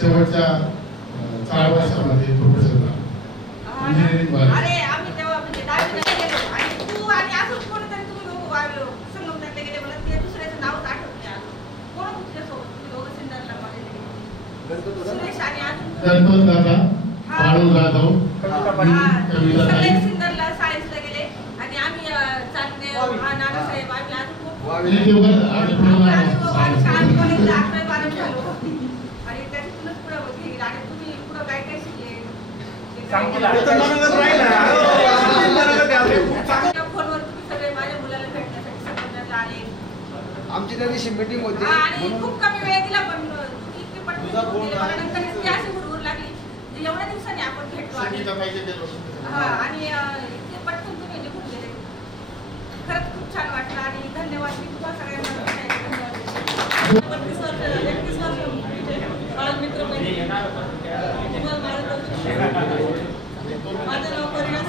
शेवटच्या 4 वर्षामध्ये professor engineering वाले. अरे आम्ही तेव्हा म्हणजे 10वीला गेलो आणि तू आणि असं कोणतरी तुम्ही लोक आलो संगमनेरला गेले मला ते दुसऱ्याचं नावच आठवत नाही. कोण तुझ्या सोबत तुम्ही लोक सिन्नरला गेले सुरेश आणि गणपत दादा बाळू जाधव कविता ताई सिन्नरला सायन्सला गेले आणि आम्ही चांदणे नानासाहेब आम्ही अजून खूप आणि तेव्हा आम्ही पुन्हा शाळेत कॉलेजला 11-12 झालो आणि त्याच्यातूनच पुढे गेले आणि तुम्ही पुढे काय काय शिकले फोनवर तुम्ही सगळे माझ्या मुलाला भेटण्यासाठी संगमनेरला आले. आमची त्या दिवशी मीटिंग होती आणि खूप कमी वेळ दिला पण इतके पटकन मला नंतर इतकी अशी हुरहुर लागली एवढ्या दिवसांनी आपण भेटलो आणि इतके पटकन तुम्ही निघून गेले. खरंच खूप छान वाटलं आणि धन्यवाद. मी तुम्हाला सगळ्यांना मित्र माझं नाव परिणाम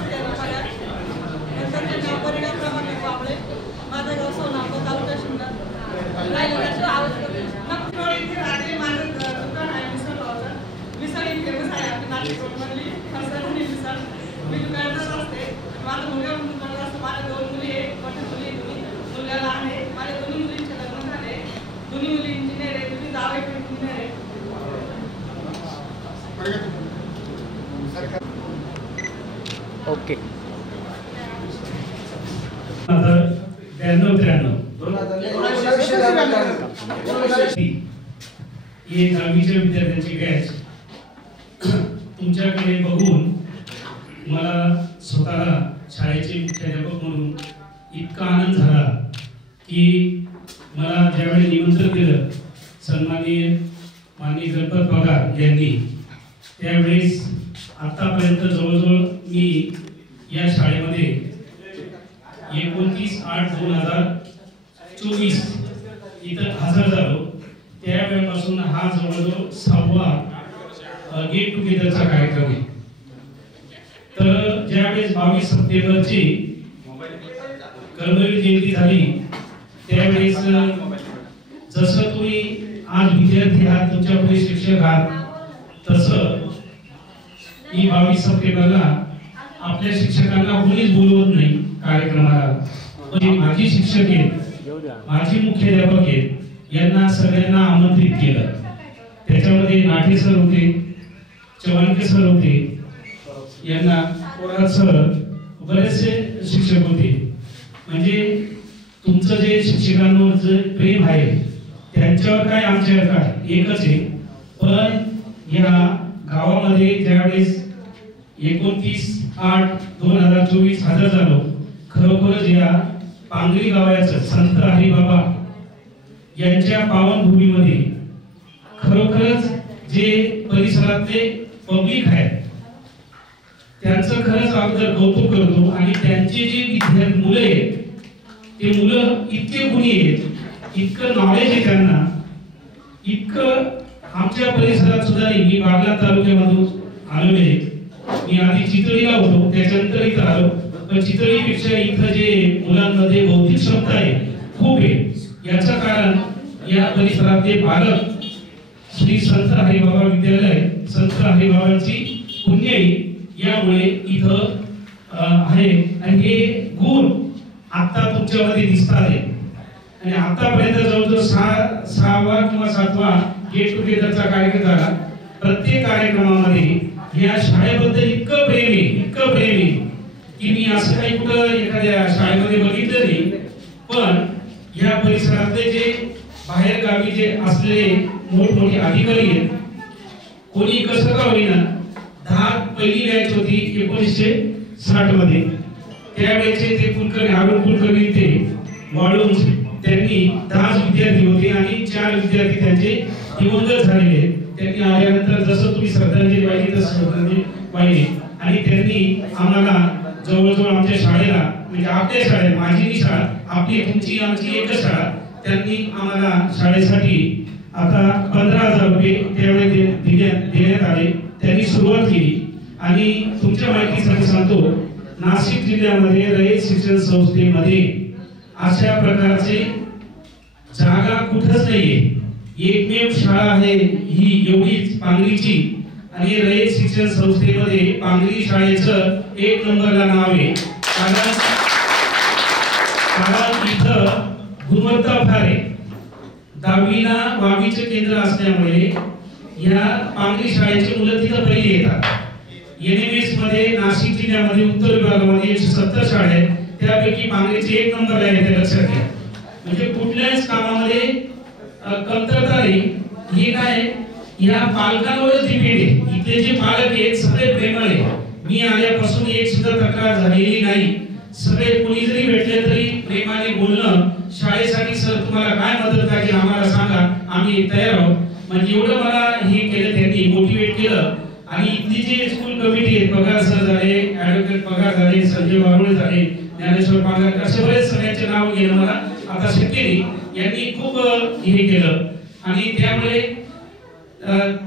नाव परिणाम क्रमांक बाबळे. माझं गाव सोनापूर तालुका शिंदर. माझं दुकान आहे मिसळ मिसळ ही फेमस आहे आपली नाशिक रोडमधली मिसळ. मी दुकानातच असते. माझा मुलगा दुकानात असतो. माझ्या 2 मुली आहे मोठी मुली मुलगा लहान आहे. माझ्या 2 मुलींचे लग्न झाले. दोन्ही मुली इंजिनियर आहे. दोन्ही जावई पण इंजिनियर आहे. ओके 10वीच्या विद्यार्थ्यांची बॅच तुमच्याकडे बघून मला स्वतःला शाळेचे मुख्याध्यापक म्हणून इतका आनंद झाला की मला ज्यावेळी निमंत्रण दिलं माननीय गणपत पगार यांनी त्यावेळेस आतापर्यंत जवळजवळ मी या शाळेमध्ये 29/8/2024 इथं हजर झालो. त्यावेळेपासून हा जवळजवळ 6वा गेट टुगेदरचा कार्यक्रम आहे. तर ज्यावेळेस 22 सप्टेंबरची कर्मवीर जयंती झाली त्यावेळेस जसं तुम्ही आज विद्यार्थी आहात तुमच्या पुढे शिक्षक आहात तसं मी 22 सप्टेंबरला आपल्या शिक्षकांना कोणीच बोलवत नाही कार्यक्रमाला. म्हणजे माझी शिक्षक आहेत माझी मुख्याध्यापक आहेत यांना सगळ्यांना आमंत्रित केलं. त्याच्यामध्ये नाठे सर होते चव्हाणके सर होते यांना कोरात सर बरेचसे शिक्षक होते. म्हणजे तुमचं जे शिक्षकांवर जे प्रेम आहे त्यांच्यावर काय आमच्यावर काय एकच आहे. पण या गावामध्ये ज्यावेळेस 29/8/2024 हजर झालो खरोखरच या पांगरी गावाचं संत हरिबाबा यांच्या पावनभूमीमध्ये खरोखरच जे परिसरातले पब्लिक आहेत त्यांचं खरंच अगोदर कौतुक करतो. आणि त्यांचे जे विद्यार्थी मुलं आहेत ते मुलं इतके गुणी आहेत इतकं नॉलेज आहे त्यांना इतकं आमच्या परिसरात सुद्धा नाही. मी बागलाण तालुक्यामधून आलो आहे. मी आधी चितळीला होतो त्याच्यानंतर इथं आलो. पण चितळीपेक्षा इथं जे मुलांमध्ये बौद्धिक क्षमता आहे खूप आहे. याचं कारण या परिसरातले बालक श्री संत हरिबाबा विद्यालय संत हरिबाबांची पुण्याई यामुळे इथं आहे. आणि हे गुण आता तुमच्यामध्ये दिसतात आहे. आणि आतापर्यंत जवळजवळ 6वा किंवा 7वा गेट टुगेदरचा कार्यक्रम झाला. प्रत्येक कार्यक्रमामध्ये या शाळेबद्दल इतकं प्रेम आहे की मी असं काही कुठं एखाद्या शाळेमध्ये बघितलं नाही. पण या परिसरातले जे बाहेर गावी जे असलेले मोठमोठे अधिकारी आहेत कोणी कसं का होईना 10 पहिली बॅच होती 1960 मध्ये त्यावेळेचे ते कुलकर्णी अरुण कुलकर्णी ते वाढून त्यांनी 10 विद्यार्थी होते आणि 4 विद्यार्थी त्यांचे दिवंगत झालेले. त्यांनी आल्यानंतर जसं तुम्ही श्रद्धांजली वाहिली तसं श्रद्धांजली वाहिली आणि त्यांनी आम्हाला जवळजवळ आमच्या शाळेला म्हणजे आपल्या शाळेला माझी शाळा आपली तुमची आमची एकच शाळा त्यांनी आम्हाला शाळेसाठी आता 15,000 रुपये त्यावेळी देण्यात आले. त्यांनी सुरुवात केली. आणि तुमच्या माहितीसाठी सांगतो नाशिक जिल्ह्यामध्ये रयत शिक्षण संस्थेमध्ये अशा प्रकारचे जागा कुठंच नाहीये. एकमेव शाळा आहे ही एवढीच पांगरीची आणि रयत शिक्षण संस्थेमध्ये पांगरी शाळेचं 1 नंबरला नाव आहे. कारण इथं गुणवत्ता फार आहे. 10वीला वावीचं केंद्र असल्यामुळे या पांगरी शाळेची मुलं तिथं पहिली येतात. NMS मध्ये नाशिक जिल्ह्यामध्ये उत्तर विभागामध्ये 170 शाळा आहेत, त्यापैकी पांगरीची 1 नंबरला आहे. लक्षात घ्या. म्हणजे कुठल्याच कामामध्ये कमतरता नाही. हे काय या पालकांवरच डिपेंड आहे. इथले जे पालक आहेत सगळे प्रेमळ आहे. मी आल्यापासून एक सुद्धा तक्रार झालेली नाही. सगळे कोणी जरी भेटले तरी प्रेमाने बोलणं, शाळेसाठी सर तुम्हाला काय मदत लागेल आम्हाला सांगा, आम्ही तयार आहोत. म्हणजे एवढं मला हे केलं, त्यांनी मोटिवेट केलं. आणि इथली जे स्कूल कमिटी आहे, पगार सर झाले, ऍडव्होकेट पगार झाले, संजय वारुळे झाले, ज्ञानेश्वर पांगारकर, असे बरेच सगळ्यांचे नाव घेणं मला आता शक्य नाही. यांनी खूप हे केलं आणि त्यामुळे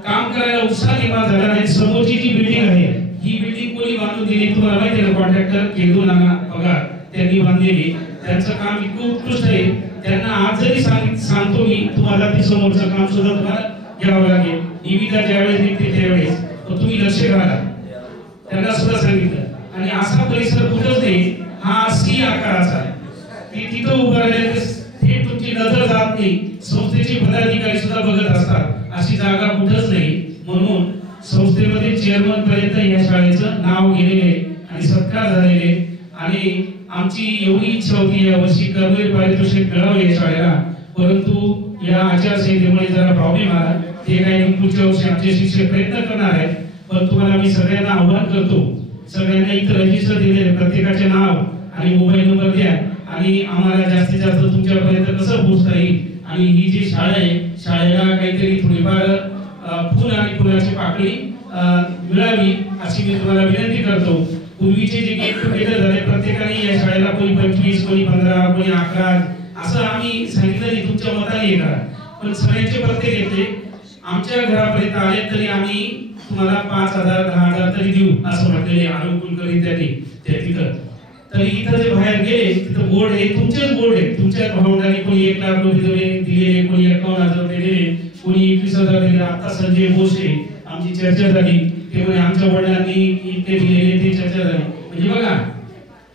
काम करायला उत्साह निर्माण झाला नाही. समोरची जी बिल्डिंग आहे ही बिल्डिंग कोणी बांधून दिली तुम्हाला माहिती आहे? कॉन्ट्रॅक्टर केंद्र नाना पगार त्यांनी बांधलेली. त्यांचं काम इतकं उत्कृष्ट आहे. त्यांना आज जरी सांगतो मी तुम्हाला ते समोरचं काम सुद्धा तुम्हाला घ्यावं लागेल. निविदा ज्यावेळेस निघते त्यावेळेस तुम्ही लक्ष घाला, त्यांना सुद्धा सांगितलं. आणि असा परिसर कुठंच नाही, हा सी आकाराचा आहे. ती तिथं उभं राहिल्याने थेट तुमची नजर जात नाही. संस्थेचे पदाधिकारी सुद्धा बघत असतात. अशी जागा कुठंच नाही. म्हणून संस्थेमध्ये चेअरमन पर्यंत या शाळेचं नाव गेलेले आणि सत्कार झालेले. आणि आमची एवढी इच्छा होती या वर्षी कर्मवीर पारितोषिक मिळावं या शाळेला, परंतु या आचारसंहितेमुळे जरा प्रॉब्लेम आला. ते काही पुढच्या वर्षी आमचे शिक्षक प्रयत्न करणार आहेत. पण तुम्हाला मी सगळ्यांना आव्हान करतो, सगळ्यांना इथं रजिस्टर दिलेले प्रत्येकाचे नाव आणि मोबाईल नंबर द्या आणि आम्हाला जास्तीत जास्त तुमच्यापर्यंत कसं पोहोचता येईल. आणि ही जी शाळा आहे, शाळेला काहीतरी थोडीफार फुल आणि फुलाची पाकळी मिळावी अशी मी तुम्हाला विनंती करतो. पूर्वीचे जे गेट टुगेदर झाले, प्रत्येकाने या शाळेला कोणी 25, कोणी 15, कोणी 11 असं आम्ही सांगितलं नाही, तुमच्या मताने हे करा. पण सगळ्यांचे प्रत्येक येते. आमच्या घरापर्यंत आले तरी आम्ही तुम्हाला 5,000 10,000 तरी देऊ असं म्हटलेले आरोग्य कुलकर्णी त्यांनी त्या तिथं. तर इथं जे बाहेर गेले तिथं बोर्ड आहे, तुमचेच बोर्ड आहे. तुमच्या भावंडांनी कोणी 1 लाख रुपये दिलेले, कोणी 51,000 दिलेले, कोणी 21,000 दिले. आता संजय भोसले आमची चर्चा झाली, ते म्हणे आमच्या वडिलांनी इतके दिलेले, ते चर्चा झाली. म्हणजे बघा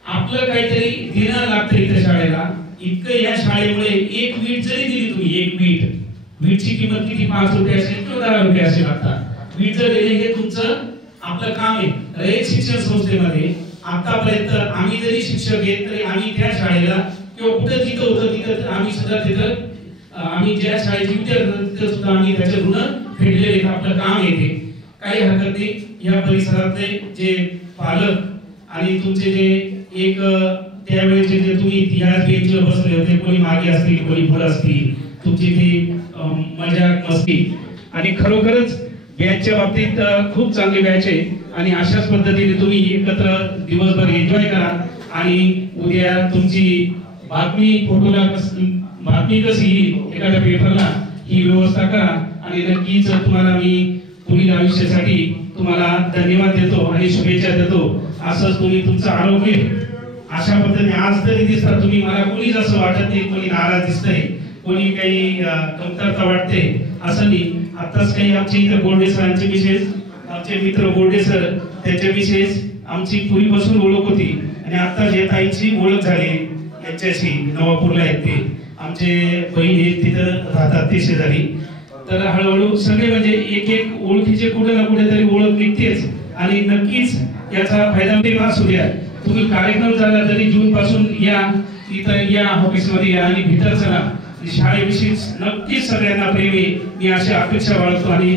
आपलं काहीतरी देणं लागतं इथं शाळेला. इतकं या शाळेमुळे 1 वीट जरी दिली तुम्ही, 1 वीटची किंमत किती, 5 रुपये असेल किंवा 10 रुपये असेल. आता वीट जर दिले, हे तुमचं आपलं काम आहे. रयत शिक्षण संस्थेमध्ये आतापर्यंत आम्ही जरी शिक्षक आहेत तरी आम्ही त्या शाळेला किंवा कुठं तिथं होतं तिथं आम्ही सुद्धा तिथं आम्ही ज्या शाळेची विद्यार्थी तिथं सुद्धा आम्ही त्याचे ऋण फेडलेले. आपलं काम येते, काही हरकत नाही. या परिसरातले जे पालक आणि तुमचे जे एक त्यावेळेचे जे तुम्ही याच बेंचवर बसले होते, कोणी मागे असतील, कोणी पुढे असतील, तुमची ती मजाक मस्ती आणि खरोखरच बॅचच्या बाबतीत खूप चांगली बॅच आहे. आणि अशाच पद्धतीने तुम्ही एकत्र दिवसभर एन्जॉय करा. आणि उद्या तुमची बातमी कशी येईल एखाद्या पेपरला, ही व्यवस्था करा. आणि नक्कीच तुम्हाला मी पुढील आयुष्यासाठी तुम्हाला धन्यवाद देतो आणि शुभेच्छा देतो. असंच तुम्ही तुमचं आरोग्य अशा पद्धतीने आज तरी दिसतात तुम्ही. मला कोणीच असं वाटत नाही कोणी नाराज दिसतंय, कोणी काही कमतरता वाटते असं नाही. आताच काही आमचे इथं गोल्डे सरांचे विशेष, आमचे मित्र गोल्डे सर, त्याच्या विशेष आमची पूर्वीपासून ओळख होती. आणि आता जे ताईंची ओळख झाली यांच्याशी, नवापूरला आहेत ते आमचे बहीण तिथं राहतात ते शेजारी. तर हळूहळू सगळे म्हणजे एक एक ओळखीचे कुठे ना कुठे तरी ओळख निघतेच. आणि नक्कीच याचा फायदा असू द्या. तुम्ही कार्यक्रम झाला तरी जून पासून या इथं या ऑफिसमध्ये या आणि भेटत चला. शाळेविषयी नक्कीच सगळ्यांना प्रेम आहे, मी अशी अपेक्षा बाळगतो आणि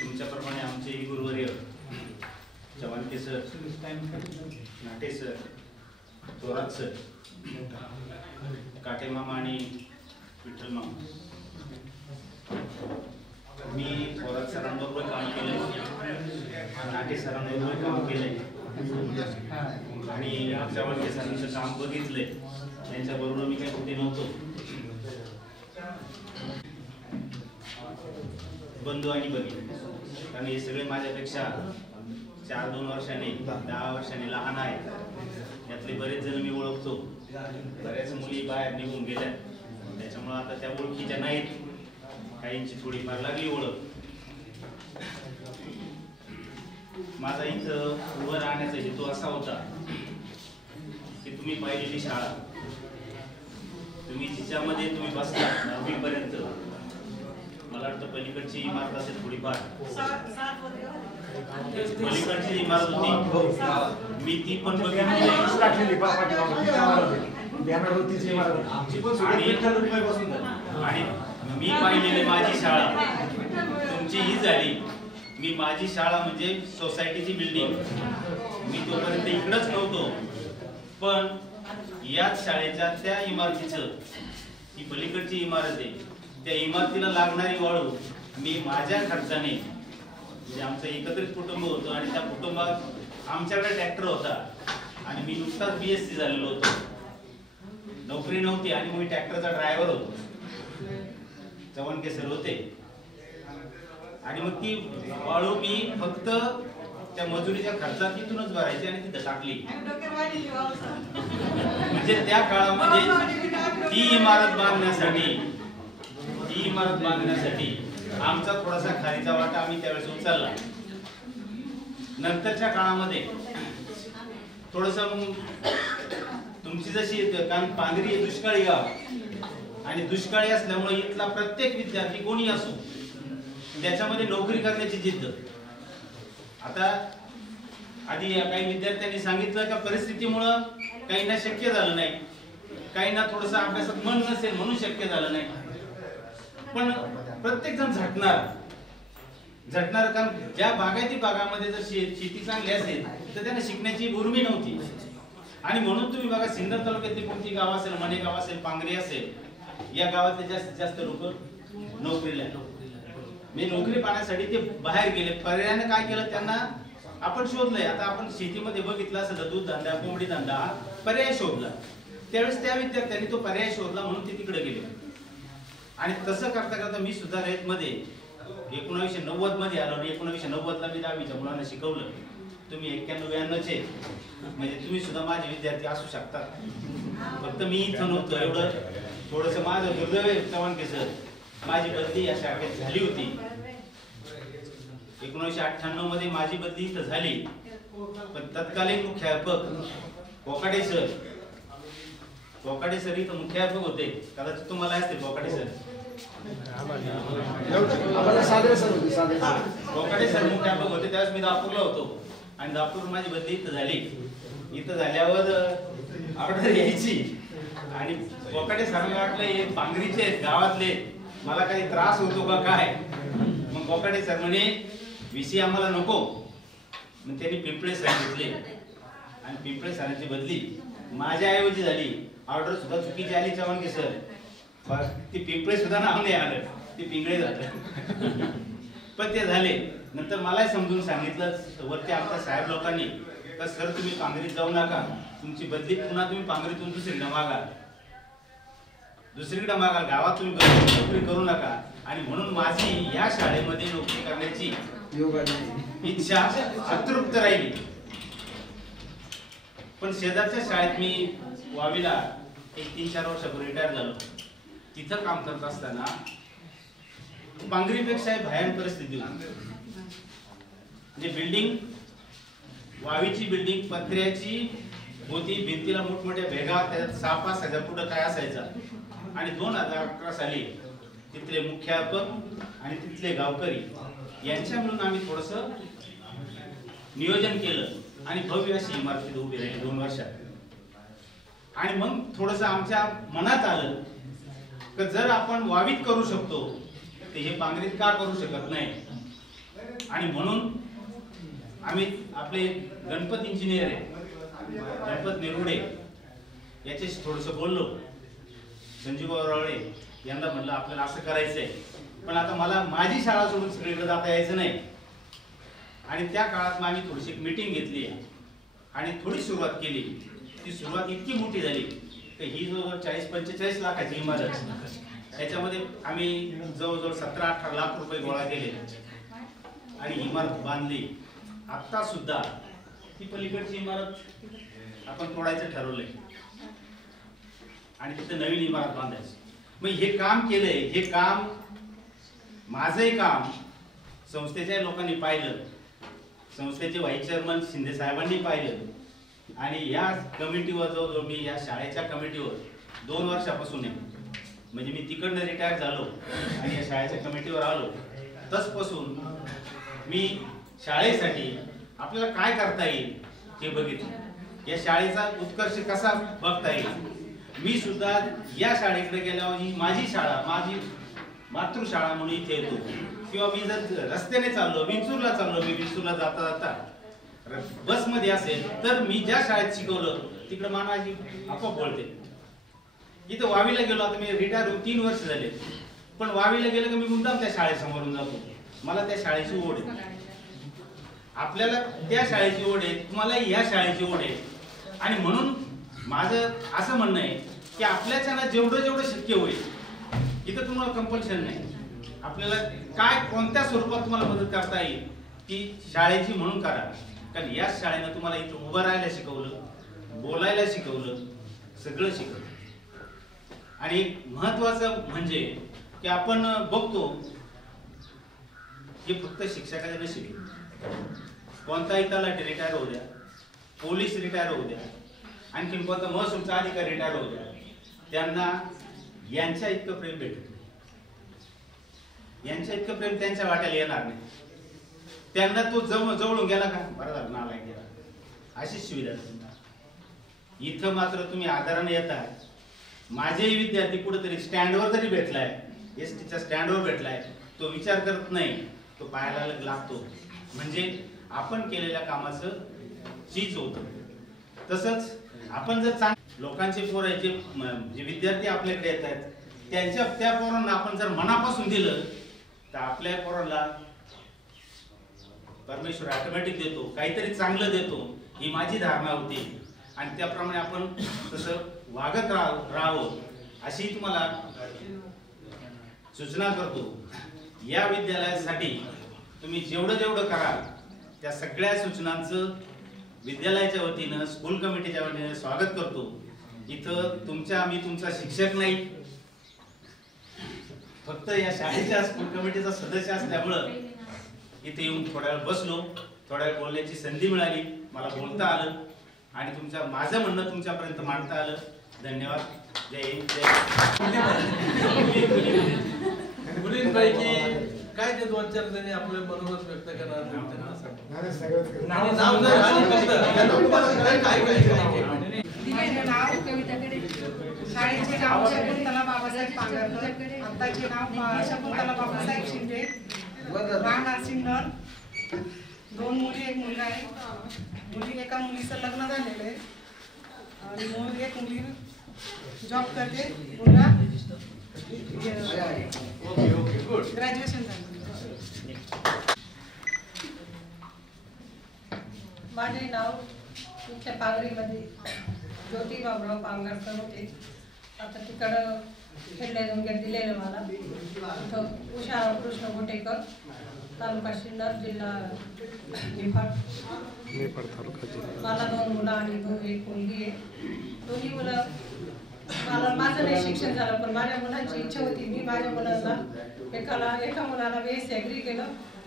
तुमच्याप्रमाणे आमचे गुरुवर्य चव्हाणके सर, नाटे सर, थोरात सर, काटे मामा आणि विठ्ठल मामा, मी थोरात सरांबरोबर काम केलंय, नाटे सरांबरोबर काम केलंय आणि चव्हाणके सरांचं काम बघितलंय. त्यांच्याबरोबर मी काही कुठे नव्हतो. बंधू आणि भगिनी, कारण हे सगळे माझ्यापेक्षा 4-2 वर्षांनी 10 वर्षांनी लहान आहेत. यातले बरेच जण मी ओळखतो. बऱ्याच मुली बाहेर निघून गेल्या, त्याच्यामुळे आता त्या ओळखीच्या नाहीत, काहींची थोडीफार लागली ओळख. माझा इथं उभं राहण्याचा हेतू असा होता की तुम्ही पाहिलेली शाळा, तुम्ही जिच्यामध्ये तुम्ही बसता 9वी पर्यंत, मला वाटतं पलीकडची इमारत असेल थोडीफार, पलीकडची इमारत होती, मी ती पण बघितली. आणि मी पाहिलेली माझी शाळा तुमची ही झाली. मी माझी शाळा म्हणजे सोसायटीची बिल्डिंग, मी तोपर्यंत इकडंच नव्हतो, पण याच शाळेच्या त्या इमारतीचं, ही पलीकडची इमारत आहे, त्या इमारतीला लागणारी वाळू मी माझ्या खर्चाने, म्हणजे आमचं एकत्रित कुटुंब होतं आणि त्या कुटुंबात आमच्याकडे ट्रॅक्टर होता आणि मी नुकताच BSc झालेलो होतो, नोकरी नव्हती आणि मी ट्रॅक्टरचा ड्रायव्हर होतो, चव्हाणके सर होते. आणि मग ती वाळू मी फक्त त्या मजुरीच्या खर्चात तिथूनच भरायची आणि तिथं टाकली. म्हणजे त्या काळामध्ये ती इमारत बांधण्यासाठी आमचा थोडासा खारीचा वाटा आम्ही त्यावेळेस उचलला. नंतरच्या काळामध्ये थोडस तुमची जशी, कारण पांगरी हे दुष्काळी गाव आणि दुष्काळी असल्यामुळे इथला प्रत्येक विद्यार्थी कोणी असो त्याच्यामध्ये नोकरी करण्याची जिद्द. आता आधी काही विद्यार्थ्यांनी सांगितलं का परिस्थितीमुळं काहींना शक्य झालं नाही, काहींना थोडस अभ्यासात मन नसेल म्हणून शक्य झालं नाही, पण प्रत्येक जण झटणार. कारण ज्या बागायती भागामध्ये जर शेती चांगली असेल तर त्यांना शिकण्याची उर्मी नव्हती. आणि म्हणून तुम्ही बघा, सिन्नर तालुक्यातली कोणती गाव असेल, मणे गाव असेल, पांगरी असेल, या गावातले जास्तीत जास्त लोक नोकरीला, मी नोकरी पाहण्यासाठी ते बाहेर गेले. पर्यायाने काय केलं, त्यांना आपण शोधलंय. आता आपण शेतीमध्ये बघितलं असेल तर दूध धंदा, कोंबडी धंदा, पर्याय शोधला. त्यावेळेस त्या विद्यार्थ्यांनी तो पर्याय शोधला म्हणून ते तिकडे गेले. आणि तसं करता करता मी सुद्धा रयतमध्ये 1990 मध्ये आलो आणि 1990 ला मी 10वीच्या मुलांना शिकवलं. तुम्ही 91-92 चे, म्हणजे तुम्ही सुद्धा माझे विद्यार्थी असू शकता. फक्त मी इथं नव्हतो, एवढं थोडस माझं दुर्दैव आहे चव्हाणके सर. माझी बदली या शाखेत झाली होती 1998 मध्ये, माझी बदली इथं झाली. पण तत्कालीन मुख्याध्यापक कोकाटे सर इथं मुख्याध्यापक होते, कदाचित तुम्हाला असतील कोकाटे सर. कोकाटे सर मुख्याध्यापक होते, त्यावेळेस मी दापूरला होतो आणि दापूर माझी बदली इथं झाली. इथं झाल्यावर ऑर्डर यायची आणि कोकाटे सरांना वाटलं हे पांगरीचे गावातले, मला काही त्रास होतो का काय. मग कोकाटे सर म्हणे VC आम्हाला नको. मग त्यांनी पिंपळे सर घेतले आणि पिंपळे सरांची बदली माझ्या ऐवजी झाली. ऑर्डर सुद्धा चुकीची आली चव्हाणके सर, ती पिंपळे सुद्धा नाव नाही आलं, ते पिंगळे झालं. पण ते झाले. नंतर मला समजून सांगितलं वरती आमच्या साहेब लोकांनी, तर सर तुम्ही पांगरीत जाऊ नका, तुमची बदली पुन्हा तुम्ही पांगरीतून दुसरीकडे मागाल, गावात तुम्ही नोकरी करू नका. आणि म्हणून माझी या शाळेमध्ये नोकरी करण्याची इच्छा अतृप्त राहिली. पण शेजारच्या शाळेत मी वावीला 3-4 वर्षापूर्वी रिटायर झालो. तिथं काम करत असताना पांगरीपेक्षा भयानक परिस्थिती होती. म्हणजे बिल्डिंग, वावीची बिल्डिंग पत्र्याची होती, भिंतीला मोठमोठ्या भेगा, त्याच्यात 6-5 हजार फुट काय असायचा. आणि 2011 साली तिथले मुख्याध्यापक आणि तिथले गावकरी यांच्या मिळून आम्ही थोडस नियोजन केलं आणि भव्य अशी इमारत उभी राहिली 2 वर्षात. आणि मग थोडस आमच्या मनात आलं की जर आपण वावीत करू शकतो तर हे पांगरीत का करू शकत नाही. आणि म्हणून आम्ही आपले गणपत इंजिनियर आहे, गणपत निरुडे याच्याशी थोडस बोललो. संजीव रावळे यांना म्हणलं आपल्याला असं करायचंय, पण आता मला माझी शाळा सोडून सगळीकडे जाता यायचं नाही. आणि त्या काळात आम्ही थोडीशी मीटिंग घेतली आणि थोडी सुरुवात केली. ती सुरुवात इतकी मोठी झाली की ही जवळजवळ 40-45 लाखाची इमारत, त्याच्यामध्ये आम्ही जवळजवळ 17-18 लाख रुपये गोळा केले आणि इमारत बांधली. आता सुद्धा ती पलीकडची इमारत आपण तोडायचं ठरवलंय. आणि तिथे नवीन इमारत बांधायची. मग हे काम केलंय, हे काम माझंही काम संस्थेच्या लोकांनी पाहिलं, संस्थेचे व्हाईस चेअरमन शिंदे साहेबांनी पाहिलं आणि या कमिटीवर जवळजवळ मी या शाळेच्या कमिटीवर 2 वर्षापासून आहे. म्हणजे मी तिकडनं रिटायर झालो आणि या शाळेच्या कमिटीवर आलो तसपासून मी शाळेसाठी आपल्याला काय करता येईल हे बघितलं. या शाळेचा उत्कर्ष कसा बघता येईल. मी सुद्धा या शाळेकडे गेल्यावर ही माझी शाळा, माझी मातृशाळा म्हणून इथे येतो. किंवा मी जर रस्त्याने चाललो, विंचूरला चाललो, मी विंचूरला जाता जाता बसमध्ये असेल तर मी ज्या शाळेत शिकवलं तिकडे माझी आपोआप बोलते. इथं वावीला गेलो, आता मी रिटायर होऊन 3 वर्ष झाले, पण वावीला गेलं की मी मुद्दाम त्या शाळेसमोरून जातो. मला त्या शाळेची ओढ आहे. आपल्याला त्या शाळेची ओढ आहे, तुम्हाला या शाळेची ओढ आहे. आणि म्हणून माझं असं म्हणणं आहे की आपल्याच्यानं जेवढं शक्य होईल, इथं तुम्हाला कंपल्शन नाही, आपल्याला काय कोणत्या स्वरूपात तुम्हाला मदत करता येईल ती शाळेची म्हणून करा. कारण या शाळेनं तुम्हाला इथं उभं राहायला शिकवलं, बोलायला शिकवलं, सगळं शिकवलं. आणि महत्वाचं म्हणजे की आपण बघतो की फक्त शिक्षकाच्या नशिबी कोणताही तलाठी रिटायर होऊ द्या, पोलीस रिटायर होऊ द्या, आणखी कोणता महसूलचा अधिकारी रिटायर होऊ द्या, त्यांना यांच्या इतकं प्रेम भेटत नाही. यांच्या इतकं प्रेम त्यांच्या वाट्याला येणार नाही. त्यांना तो जवळून गेला का बरं झालं, नालायक गेला, अशी सुविधा. इथं मात्र तुम्ही आदराने येता. माझेही विद्यार्थी कुठेतरी स्टँडवर जरी भेटलाय, एसटीच्या स्टँडवर भेटलाय, तो विचार करत नाही, तो पायाला लागतो. म्हणजे आपण केलेल्या कामाचं चीज होतं. तसंच आपण जर लोकांचे पोरं जे विद्यार्थी आपल्याकडे येत आहेत त्या पोरांना आपण जर मनापासून दिलं तर आपल्या पोरांना परमेश्वर ऑटोमॅटिक देतो, काहीतरी चांगलं देतो, ही माझी धारणा होती. आणि त्याप्रमाणे आपण तसं वागत राहावं अशी तुम्हाला सूचना करतो. या विद्यालयासाठी तुम्ही जेवढं कराल त्या सगळ्या सूचनांचं विद्यालयाच्या वतीनं, स्कूल कमिटीच्या वतीनं स्वागत करतो. इथं मी तुमचा शिक्षक नाही, फक्त या शाळेच्या स्कूल कमिटीचा सदस्य असल्यामुळं इथे येऊन थोड्या वेळ बसलो, थोड्या वेळ बोलण्याची संधी मिळाली, मला बोलता आलं आणि माझं म्हणणं तुमच्यापर्यंत मांडता आलं. धन्यवाद. जय हिंद. मुलींपैकी काय ते 2-4 जणी आपले मनोगत व्यक्त करणार. माझे नाव कविताकडे, शाळेचे नाव शकुंतला बाबासाहेब पांगरकर, आत्ताचे नाव शकुंतला बाबासाहेब शिंदे, राहणार सिन्नर. 2 मुली 1 मुलगा आहे. एका मुलीचं लग्न झालेलं आहे आणि एक मुली जॉब करते. मुलगा ग्रॅज्युएशन झालं. माझे नाव इथल्या पांगरीमध्ये ज्योती बाबुराव पांगरकर होते. आता तिकडं खेडल्या डोंग्यात दिलेलं मला. इथं उषा कृष्ण गोटेकर, तालुका सिन्नर, जिल्हा निफाड. मला 2 मुलं आणि 1 मुलगी आहे. दोन्ही मुलं माझं नाही शिक्षण झालं, पण माझ्या मुलांची इच्छा होती. मी माझ्या मुलांना एका मुलाला BSc ॲग्री केलं,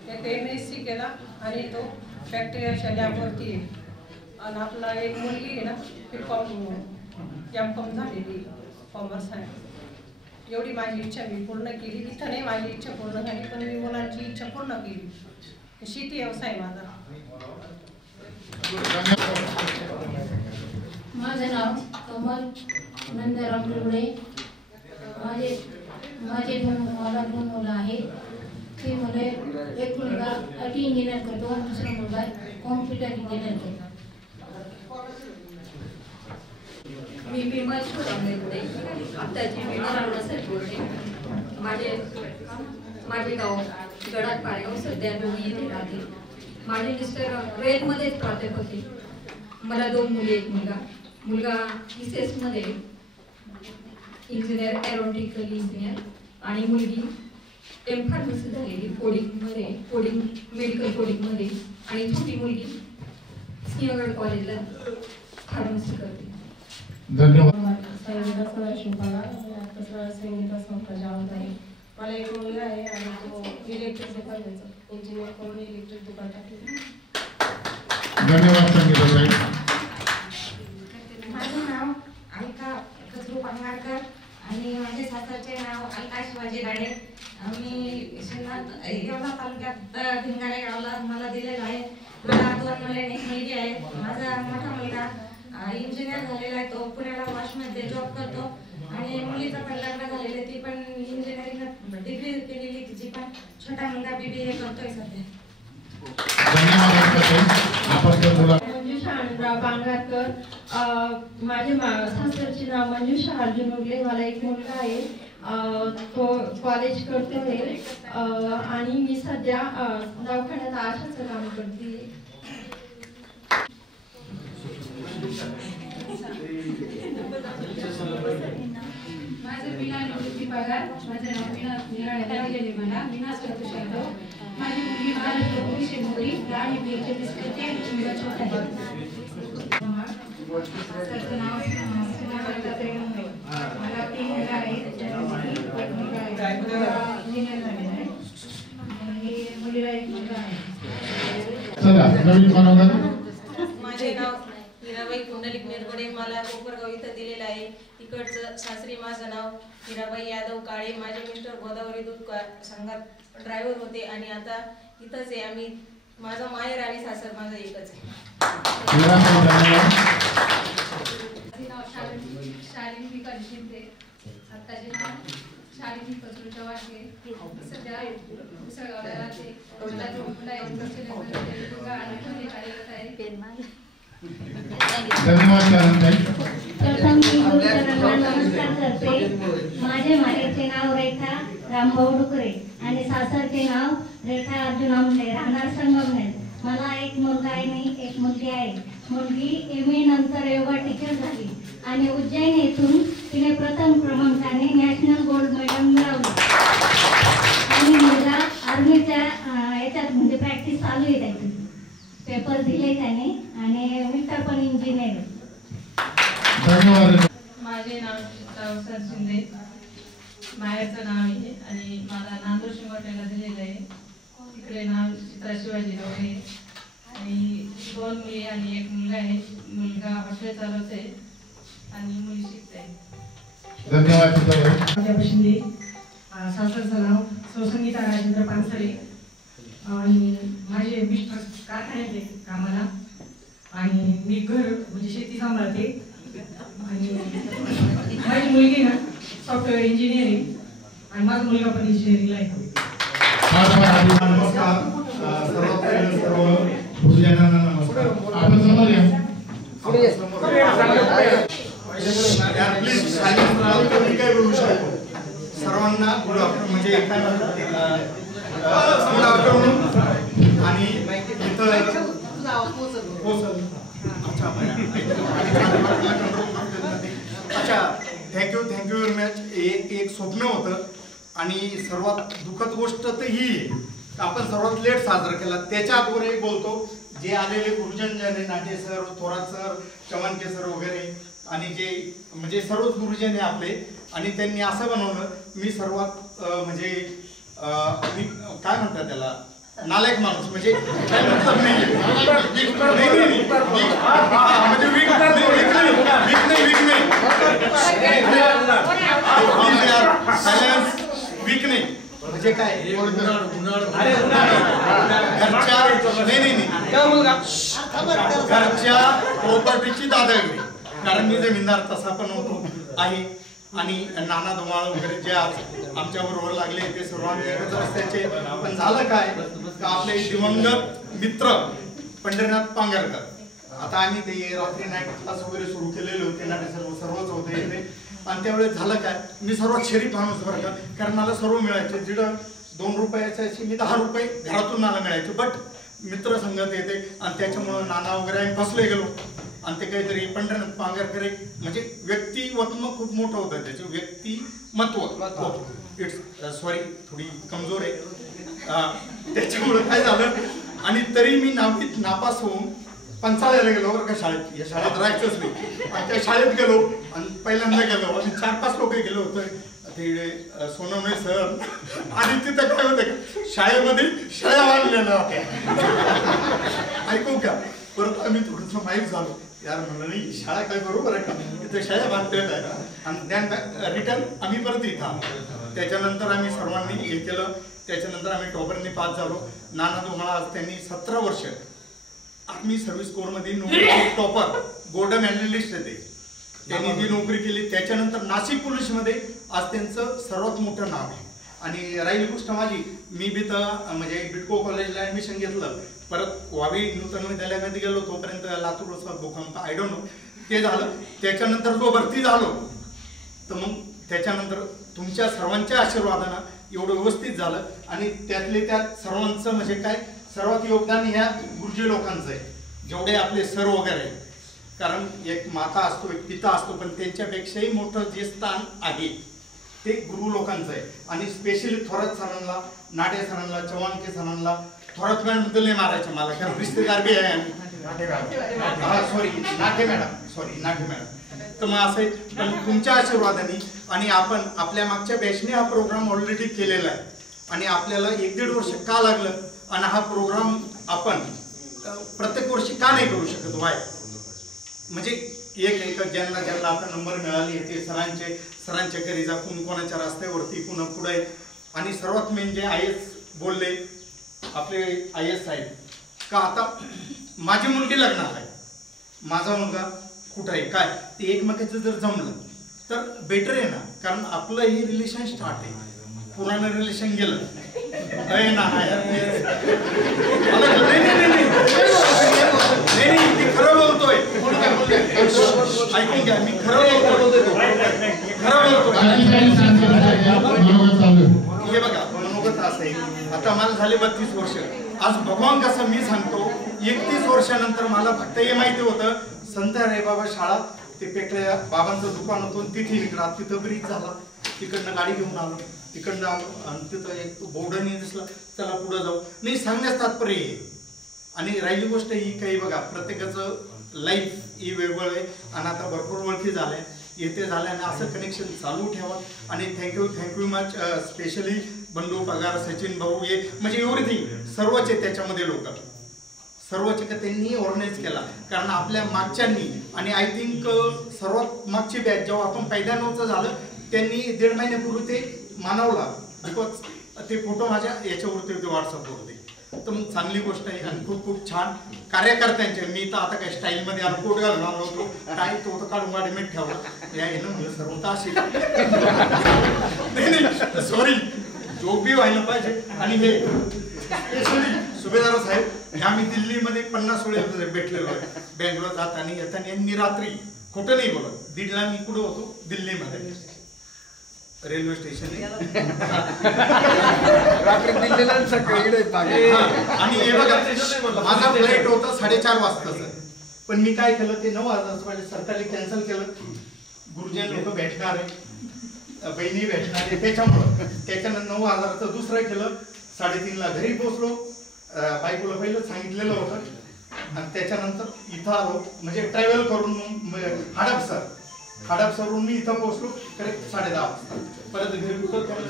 एक MSc केला आणि तो फॅक्टरीच्या लॅबवरती आहे. आणि आपला 1 मुलगी आहे ना, M.Com झालेली, कॉमर्स आहे. एवढी माझी इच्छा मी पूर्ण केली. इथं नाही माझी इच्छा पूर्ण झाली, पण मी मुलांची इच्छा पूर्ण केली. शेती व्यवसाय माझा. माझं नाव कमल नंदराम रुळे. माझे 2 मुलं आहेत. ते मुले, एक मुलगा IT इंजिनियर करतो आणि दुसरा मुलगा कॉम्प्युटर इंजिनियर करतो. मी मजकुरामध्ये आत्ताची मी राहण्यासाठी बोलते. माझे गाव गडात पाळगाव, सध्या दोघी इथे राहते. माझे मिस्टर रेलमध्येच प्राध्यापक होते. मला 2 मुली 1 मुलगा. मुलगा ICS मध्ये इंजिनियर, एरोनॉटिकल इंजिनियर, आणि मुलगी M.Pharmacy झालेली कोडिंग मेडिकल कोडिंगमध्ये, आणि छोटी मुलगी सिंहगड कॉलेजला फार्मसी करते. धन्यवाद. संगीता सदाशिव पगार आणि आता संगीता संपदा आहे. मला एक मुलगा आहे आणि तो इलेक्ट्रिक दुकान द्यायचा इंजिनियर करून इलेक्ट्रिक दुकान टाकले. धन्यवाद संगीताताई. माझं नाव अलका कचरू पांगारकर आणि माझे सासरचे नाव अलका शिवाजी राणे. मी श्रीनाथ येवला तालुक्यात भिंगारे गावाला मला दिलेलं आहे. मला 2 मुले आणि 1 मुलगी आहे. माझा मोठा मुलगा इंजिनियर झालेला आहे, तो पुण्याला वॉशमध्ये जॉब करतो आणि मुलीचं पण लग्न झालेलं, ती पण इंजिनिअरिंग डिग्री केलेली, तिची पण छोटा मुलगा BBA करतोय सध्या. मंजुषा अनंतराव पांगारकर. माझे सासरचे नाव मंजुषा अर्जुन उगले. मला एक मुलगा आहे, तो कॉलेज करतोय आणि मी सध्या दवाखान्यात आशाचं काम करते. माझं मीना निवृत्ती पगार. माझं नाव मीना गेले मला मीना संतोष यादव. माझी मुलगी महाराष्ट्र शेतकरी आणि बीएचे करते आणि मुलगा छोटा आहे. सरचं नाव मला 3 मुलं आहेत. मुलीला 1 मुलगा आहे. माझे नाव हिराबाई कुंडलिक निरगुडे. मला कोपरगाव इथं दिलेलं आहे. तिकडचं सासरी माझं नाव हिराबाई यादव काळे. माझे मिस्टर गोदावरी दूध संघात ड्रायव्हर होते आणि आता इथंच आहे. आम्ही माझं माहेर आणि सासर माझं एकच आहे. शालिनी विकास शिंदे. आत्ताचे नाव शालिनी कचरूच्या वाटले. सध्या उसळगावला राहते. मला 2 मुलं आहेत. मुलगा आणि मुलगी कार्यरत आहे. नमस्कार करते. माझे माहेरचे नाव रेखा रामभाऊ डुकरे आणि सासरचे नाव रेखा अर्जुन आमले, राहणार संगमनेर. मला 1 मुलगा आहे आणि 1 मुलगी आहे. मुलगी MA नंतर योगा टीचर झाली आणि उज्जैन येथून तिने प्रथम क्रमांकाने नॅशनल गोल्ड मेडल मिळवले आणि मुलगा आर्मीच्या याच्यात म्हणजे प्रॅक्टिस चालू आहे त्याची. पेपर दिले त्याने आणि मिस्टर पण इंजिनियर. माझे नाव चित्रा शिंदे. माहेरचं नाव आहे आणि मला नांदूर शिंगोट्याला दिलेलं आहे. तिकडे नाव चित्रा शिवाजी डोळे आणि 2 मुली आणि 1 मुलगा आहे. मुलगा हॉस्टेल चालवते आणि मुली शिकते. धन्यवाद शिंदे. सासरचं नाव सौसंगीता राजेंद्र पानसरे आणि माझे मिस्टर कारखान्यात आहे कामाला आणि मी घर म्हणजे शेती सांभाळते आणि माझी मुलगी ना सॉफ्टवेअर इंजिनिअरिंग आणि माझा मुलगा पण इंजिनिअरिंगला आहे. नमस्कार सर्व गुरुजनांना नमस्कार. आपण समोर या. काय बोलू शकतो सर्वांना गुड आफ्टरनून म्हणजे गुड आफ्टरनून आणि इथं अच्छा थँक्यू व्हेरी मच. एक स्वप्न होतं आणि सर्वात दुःखद गोष्ट तर ही आहे. आपण सर्वात लेट साजरा केला. त्याच्या अगोदर एक बोलतो, जे आलेले गुरुजन ज्याने नाटे sir, Thorat sir, Chavanke sir वगैरे आणि जे म्हणजे सर्वच गुरुजन आहे आपले आणि त्यांनी असं बनवलं. मी सर्वात म्हणजे मी काय म्हणतात त्याला नालायक माणूस म्हणजे काय मतलब नाही वीक नाही म्हणजे काय घरच्या प्रॉपर्टीची दादागिरी. कारण मी जमीनदार तसा पण होतो आहे आणि नाना धुमाळ वगैरे जे आज आमच्या बरोबर लागले ते सर्वांनी एकच रस्त्याचे. पण झालं काय आपले दिवंगत मित्र पंढरीनाथ पांगरकर. आता आम्ही ते रात्री नाईट क्लास वगैरे सुरू केलेले होते. नाटे सर्वच होते इथे आणि त्यावेळेस झालं काय मी सर्वात शरीफ माणूस बरं का. कारण मला सर्व मिळायचे. जिडं 2 रुपयाची मी 10 रुपये घरातून मला मिळायचे. बट मित्र संगत येते आणि त्याच्यामुळं नाना वगैरे आम्ही फसले गेलो आणि ते काहीतरी पंढरीनाथ पांगरकर एक म्हणजे व्यक्तिमत्व खूप मोठं होतं. त्याचं व्यक्तिमत्व इट्स सॉरी थोडी कमजोर आहे. त्याच्यामुळं काय झालं आणि तरी मी नापास होऊन पंचाळ्याला गेलो बरं का शाळेत. या शाळेत राहायचंच नाही आणि त्या शाळेत गेलो आणि पहिल्यांदा गेलो आणि 4-5 लोक गेलो होतो ते सोनवणे सर आणि तिथं काय होतं शाळेमध्ये शाळा बांधलेल्या होत्या. ऐकू का परत आम्ही थोडंसं माहीत झालो यार म्हणलं नाही शाळा काय बरोबर आहे का तिथे शाळा बांधलेल्या आहे आणि त्या रिटर्न आम्ही परत इथं आलो. त्याच्यानंतर आम्ही सर्वांनी हे केलं. त्याच्यानंतर आम्ही टॉपरनी पास झालो. नाना धुमाळ आज त्यांनी 17 वर्ष आर्मी सर्व्हिस कोरमध्ये नोकरी टॉपर गोल्ड मेडलिस्ट आहे त्यांनी जी नोकरी केली. त्याच्यानंतर नाशिक पोलीसमध्ये आज त्यांचं सर्वात मोठं नाव आहे. आणि राहिली गोष्ट माझी मी बी तर म्हणजे बिडको कॉलेजला ऍडमिशन घेतलं. परत वावी नूतन विद्यालयामध्ये गेलो तोपर्यंत लातूर भूकंप आय डोंट नो ते झालं. त्याच्यानंतर जो भरती झालो तर मग त्याच्यानंतर तुमच्या सर्वांच्या आशीर्वादानं एवढं व्यवस्थित झालं. आणि त्यातले त्यात सर्वांचं म्हणजे काय सर्वात योगदान ह्या गुरुजी लोकांचं आहे जेवढे आपले सर वगैरे. कारण एक माता असतो एक पिता असतो पण त्यांच्यापेक्षाही मोठं जे स्थान आहे ते गुरु लोकांचं आहे. आणि स्पेशली थोरात सरांना नाटे सरांना चव्हाणके सरांना थोरात मॅडम बद्दल नाही मारायचं मला कारण रिश्तेदार बी आहे नाटे मॅडम. तर मग असं पण तुमच्या आशीर्वादाने आणि आपण आपल्या मागच्या बॅचने हा प्रोग्राम ऑलरेडी केलेला आहे आणि आपल्याला 1-1.5 वर्ष का लागलं आणि हा प्रोग्राम आपण प्रत्येक वर्षी का नाही करू शकत वाय म्हणजे एक ज्यांना आता नंबर मिळाले ते सरांच्या घरी जा कोण कोणाच्या रस्त्यावरती पुन्हा पुढे. आणि सर्वात मेन जे IAS बोलले आपले IAS साहेब का आता माझी मुलगी लग्नाला आहे माझा मुलगा कुठं आहे काय ते एकमेकाचं जर जमलं तर बेटर आहे ना कारण आपलं हे रिलेशन स्टार्ट आहे. पुराणं रिलेशन गेलं नाही खरं बोलतोय ऐकून घ्या मी खरं बोलतोय हे बघा मनोगत असं आहे. आता मला झाले 32 वर्ष. आज भगवान कसं मी सांगतो 31 वर्षानंतर मला फक्त हे माहिती होतं संत बाबा शाळा ते पेटल्या बाबांचं दुकान होतं तिथे निघणार तिथं ब्रिज झाला तिकडनं गाडी घेऊन आलो तिकडनं आलो आणि तिथं एक बोर्डनी दिसला चला पुढे जाऊ नाही सांगण्यास तात्पर्य आहे. आणि राहिली गोष्ट ही काही बघा प्रत्येकाचं लाईफ ही वेगवेगळं आहे आणि आता भरपूर ओळखी झाल्या येते झाल्या आणि असं कनेक्शन चालू ठेवा. आणि थँक्यू मच स्पेशली बंडू पगार सचिन भाऊ हे म्हणजे एव्हरीथिंग सर्वच आहे त्याच्यामध्ये लोक सर्वच का त्यांनी ऑर्गनाईज केला कारण आपल्या मागच्यांनी आणि आय थिंक सर्वात मागची बॅच जेव्हा आपण पहिल्यांदाचं झालं त्यांनी 1.5 महिन्यापूर्वी ते मानवला बिकॉज ते फोटो माझ्या याच्यावरती होते व्हॉट्सअपवरती. तर मग चांगली गोष्ट आहे आणि खूप खूप छान कार्यकर्त्यांचे. मी तर आता काय स्टाईलमध्ये कोट घालून आलो होतो काय तो काढून गाडीमेट ठेवला या येणं म्हणलं सर्व तर असे नाही सॉरी जोक बी व्हायला पाहिजे. आणि हे सुभेदार साहेब ह्या मी दिल्लीमध्ये 50 वेळे भेटलेलो आहे बँगलोर जाताना येताना यांनी रात्री खोटं नाही बोलत 1:30 मी कुठं होतो दिल्लीमध्ये रेल्वे स्टेशन आणि हे बघा माझा फ्लाईट होता 4:30 वाजताचा पण मी काय केलं ते 9 वाजता सरकारने कॅन्सल केलं. गुरुजन लोक भेटणार आहे बहिणी भेटणार आहे त्याच्यामुळं त्याच्यानंतर 9,000चं दुसरं केलं 3:30ला घरी पोहोचलो. बायकोला पहिलं सांगितलेलं होतं आणि त्याच्यानंतर इथं आलो म्हणजे ट्रॅव्हल करून हडपसरवरून मी इथं पोहोचलो करेक्ट 10:30 वाजता. परत घरी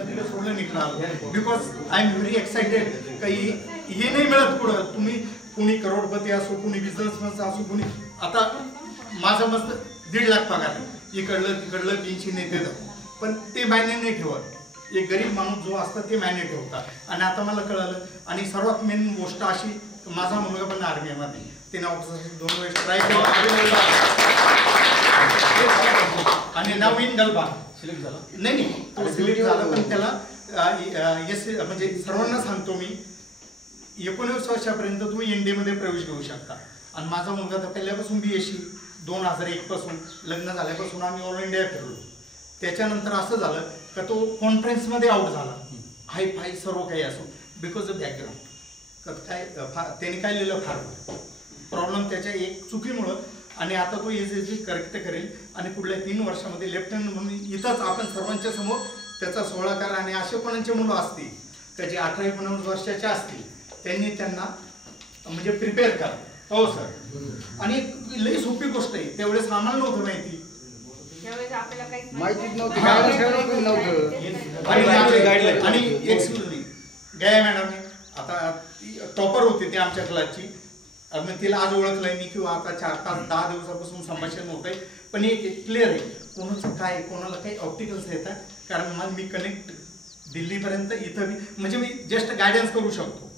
तिला सोडलं निघणार because I am very excited. काही हे नाही मिळत पुढं तुम्ही कुणी करोडपती असो कुणी बिझनेसमॅन असो कुणी आता माझा मस्त 1.5 लाख पगार आहे इकडलं तिकडलं पेन्शन येते पण ते मायने नाही ठेवत. एक गरीब माणूस जो असतो ते मायने ठेवतात. आणि आता मला कळालं आणि सर्वात मेन गोष्ट अशी माझा मुलगा पण आर्मीमध्ये त्याने ऑफिसर 2 वेळेस ट्राय केला आणि नवीन गलबा सिलेक्ट झाला नाही तो सिलेक्ट झाला पण त्याला म्हणजे सर्वांना सांगतो मी 19 वर्षापर्यंत तुम्ही इंडियामध्ये प्रवेश घेऊ शकता. आणि माझा मुलगा तर पहिल्यापासून BSc 2001 पासून लग्न झाल्यापासून आम्ही ऑल इंडिया फिरलो. त्याच्यानंतर असं झालं का तो कॉन्फरन्समध्ये आउट झाला हाय फाय सर्व काही असो बिकॉज ऑफ बॅकग्राऊंड काय त्याने काय लिहिलं फार प्रॉब्लेम त्याच्या एक चुकीमुळं. आणि आता तो एस करेक्ट करेल आणि पुढल्या 3 वर्षामध्ये लेफ्टनंट म्हणून इथंच आपण सर्वांच्या समोर त्याचा 16 करा. आणि असे कोणाचे मुलं असतील त्याचे 18-19 वर्षाचे असतील त्यांनी त्यांना म्हणजे प्रिपेअर करा हो सर. आणि लई सोपी गोष्ट आहे, त्यावेळेस आम्हाला नव्हतं माहिती. माहितीच नव्हती, गायडन्स नव्हतं. आणि एक्सक्यूज मी गया मॅडम आता टॉपर होते ते आमच्या क्लासची. मग तिला आज ओळखलंय मी किंवा आता 4-5-10 दिवसापासून संभाषण होत आहे. पण एक क्लिअर आहे कोणाचं काय, कोणाला काही ऑप्टिकल्स येतात. कारण मग मी कनेक्ट दिल्लीपर्यंत इथं म्हणजे मी जस्ट गायडन्स करू शकतो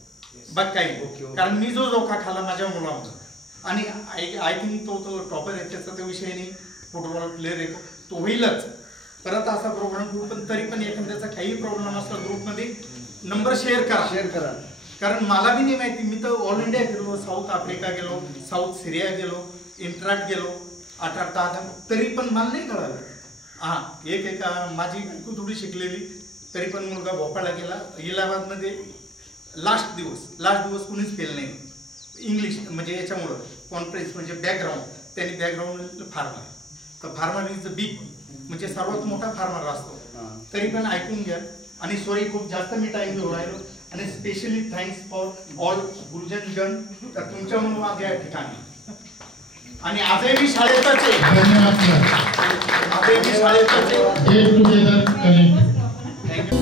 बघ काही. कारण मी जो जोखा खाला माझ्या मुलामध्ये आणि आय थिंक तो टॉपर आहे त्याचा त्या विषयाने फुटबॉल प्लेअर येतो तो होईलच. परत असा प्रोग्राम करू, पण तरी पण एखाद्याचा काही प्रॉब्लेम असला ग्रुपमध्ये नंबर शेअर करा. कारण मला बी नाही माहिती. मी तर ऑल इंडिया गेलो, साऊथ आफ्रिका गेलो, साऊथ सिरिया गेलो, इंट्राट गेलो 8-10 तरी पण मला नाही कळालं. एक माझी बायको थोडी शिकलेली तरी पण मुलगा भोपाळला गेला. इलाहाबादमध्ये लास्ट दिवस कुणीच फेल नाही इंग्लिश म्हणजे याच्यामुळं कॉन्फरन्स म्हणजे बॅकग्राऊंड त्यांनी बॅकग्राऊंड फार्मर. तर फार्मर इज द बिग म्हणजे सर्वात मोठा फार्मर असतो. तरी पण ऐकून घ्या. आणि सॉरी खूप जास्त मी टाइम घेऊन राहिलो. आणि स्पेशली थँक्स फॉर ऑल गुरुजनगण तर तुमच्यामुळे आज या ठिकाणी. आणि आजही मी शाळेतच आहे. आजही मी शाळेतच आहे. थँक्यू.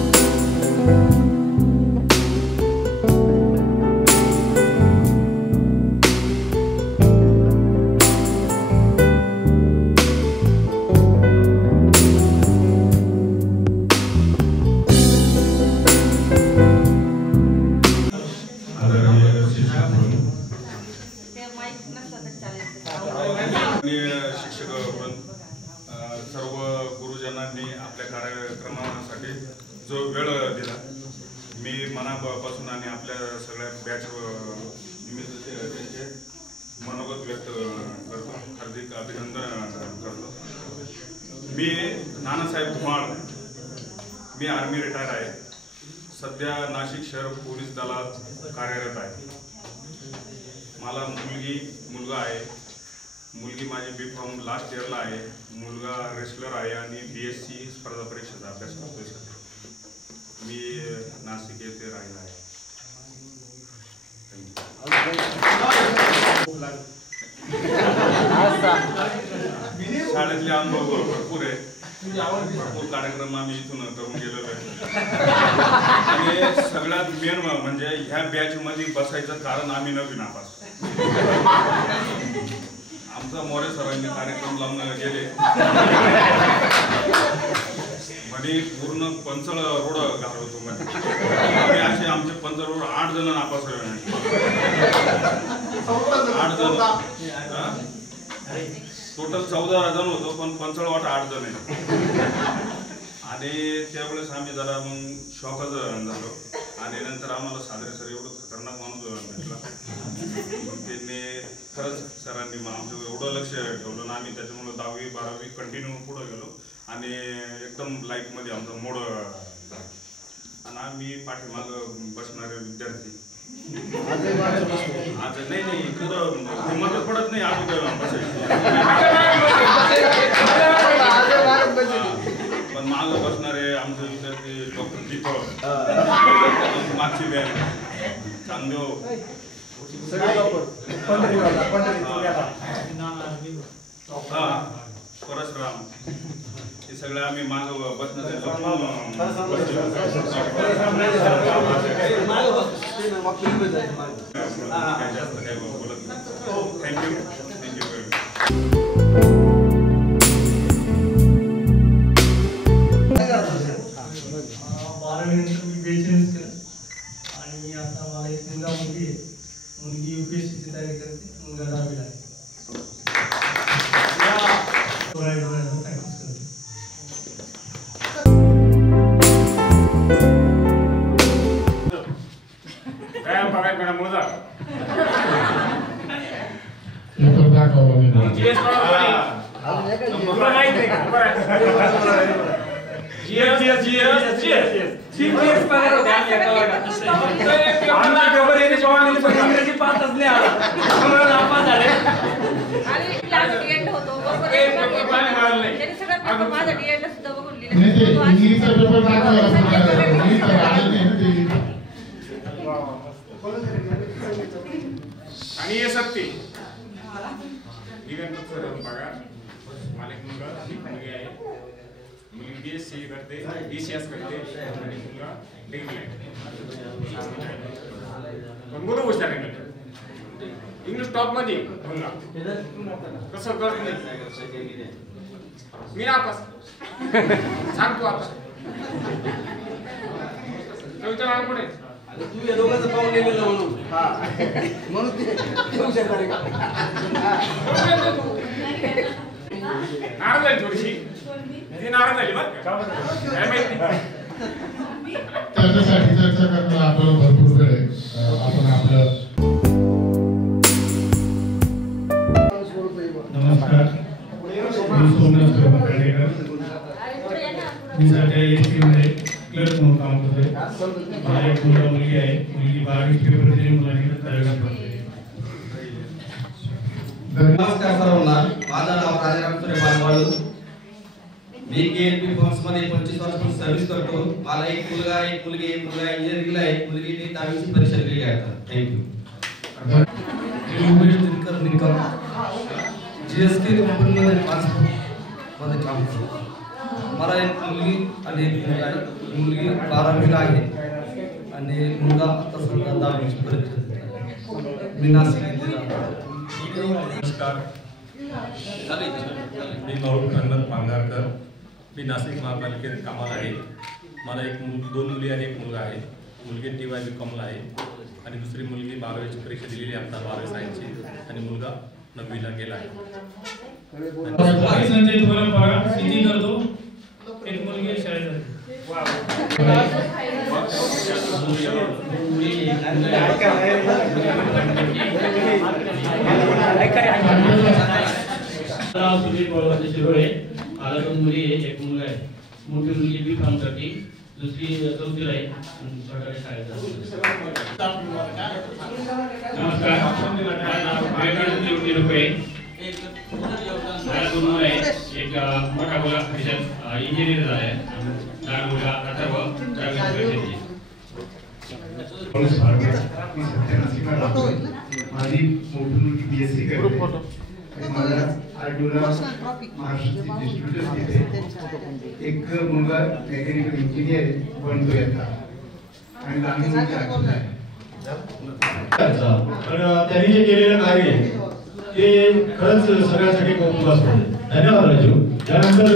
सर्व गुरुजनांनी आपल्या कार्यक्रमासाठी जो वेळ दिला मी मनापासून आणि आपल्या सगळ्या बॅच निमित्त त्यांचे मनोगत व्यक्त करतो. हार्दिक अभिनंदन करतो. मी नानासाहेब धुमाळ, मी आर्मी रिटायर आहे. सध्या नाशिक शहर पोलीस दलात कार्यरत आहे. मला मुलगा आहे. मुलगी माझी B.Pharm लास्ट इयरला आहे. मुलगा रेस्लर आहे आणि BSc स्पर्धा परीक्षेचा अभ्यास करतोय. मी नाशिक येथे राहिला आहे. शाळेतले अनुभव भरपूर आहे. भरपूर कार्यक्रम आम्ही इथून करून गेलेलो आहे. आणि सगळ्यात मेन म्हणजे ह्या बॅच मध्ये बसायचं कारण आम्ही नवी नापास. आमचा मोरे सरांनी कार्यक्रम लावून गेले म्हणजे पूर्ण पंचळ रोड घालवतो म्हणजे असे आमचे पंचळ रोड 8 जण नापास होईल. 8 जण टोटल 14 जण होतो पण पंचळ वाट 8 जण आहे. आणि त्यावेळेस आम्ही जरा मग शॉकच झालो. आणि नंतर आम्हाला सादरे सर एवढं खतरनाक माणूस भेटला. त्यांनी खरंच सरांनी आमचं एवढं लक्ष ठेवलं ना आम्ही त्याच्यामुळे 10वी 12वी कंटिन्यू पुढे गेलो. आणि एकदम लाईफमध्ये आमचा मोड झाला. आणि आम्ही पाठीमाग बसणारे विद्यार्थी आज नाही खरं हिंमतच पडत नाही अगोदर बसायची. पण माग बसणारे आमचे विद्यार्थी डॉक्टर दीपक, मागची बॅग, चांदेव, परशुराम हे सगळं आम्ही माग बसण्याचे बोलत थँक्यू आणि आता मला एक मुलगी आहे. मुलगी UPSCची तयारी करते. मुलगा 10वीला आहे. आणि हे सत्य करते, ECS करते आणि मुलगा डिग्री पण मुलं हुशार आहे. इंग्लिश टॉप मध्ये मुलगा कसं करत नाही. मी नापास सांगतो आता कविता नाव कुठे तू या दोघांचं पाहून गेलेलं म्हणून नाराज झाली थोडीशी ती नाराज झाली बरं काय माहिती. त्याच्यासाठी चर्चा करण्याला आपल्याला भरपूर वेळ आहे. आपण आपलं नमस्कार, मी सोमनाथ सुरेश पेडणेकर. मी सध्या एसटी मध्ये क्लर्क म्हणून काम करतोय. माझा एक मुलगा मुलगी आहे. मुलगी 12वी फेब्रुवारी मुलांनी तळगाव करते. नमस्कार सर्वांना. माझं नाव राजाराम सुरे बालवाळू. मी KLP फर्म्स मध्ये 25 वर्षांपासून सर्व्हिस करतो. मला एक मुलगा एक मुलगी एक मुलगा इंजिनिअरिंगला आहे. मुलगीने 10वीची परीक्षा दिलेली आहे आता. थँक्यू. GSK कंपनीमध्ये ट्रान्सपोर्ट मध्ये काम करतो. मला एक मुलगी आणि एक मुलगा आहे. मुलगी 12वीला आहे आणि मुलगा आता सध्या 10वीची परीक्षा देत आहे. मी नाशिक येथे राहतो. नमस्कार, मी मौल रंगनाथ पांगारकर. मी नाशिक महापालिकेत कामाला आहे. मला एक मुलगी 2 मुली आणि एक मुलगा आहे. मुलगी TY BComला आहे आणि दुसरी मुलगी 12वीची परीक्षा दिलेली आहे आता 12वी सायन्सची आणि मुलगा 9वीला गेला आहे. संजय परंपरा शेती करतो. एक मुलगी शाळेत जाते. मला 2 मुली आहे एक मुलगा आहे. मोठी मुलगी B.Com करते, दुसरी 4थीला आहे आणि छोट्या शाळेत जाते. नमस्कार, मला 2 मुलं आहेत. एक मोठा मुलगा इंजिनियर झाला आहे. लहान मुलगा अथर्व 10वी. माझी मोठी मुलगी BSc करते. माझा आरटीओला महाराष्ट्राची डिस्ट्रिब्युटर्स घेते. एक मुलगा मेकॅनिकल इंजिनियर बनतोय आता आणि लहान मुलगी आठवीला आहे. पण त्यांनी जे केलेलं कार्य ते खरंच सगळ्यासाठी कौतुकास्पद आहे. धन्यवाद राजू. त्यानंतर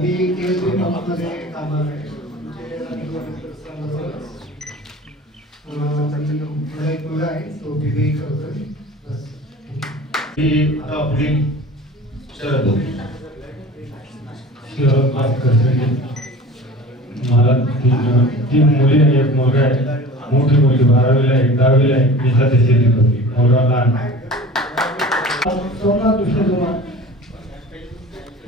मी KLP मध्ये कामाला आहे. मला एक मुलगा आहे तो BBA करतोय. आता पुढील शरद मला 3 मुली आणि एक मुलगा आहे. मोठी मुलगी 12वीला आहे, 10वीला आहे. मी सध्या शेती करते. मुलगा लहान. सोमनाथ कृष्णकुमार.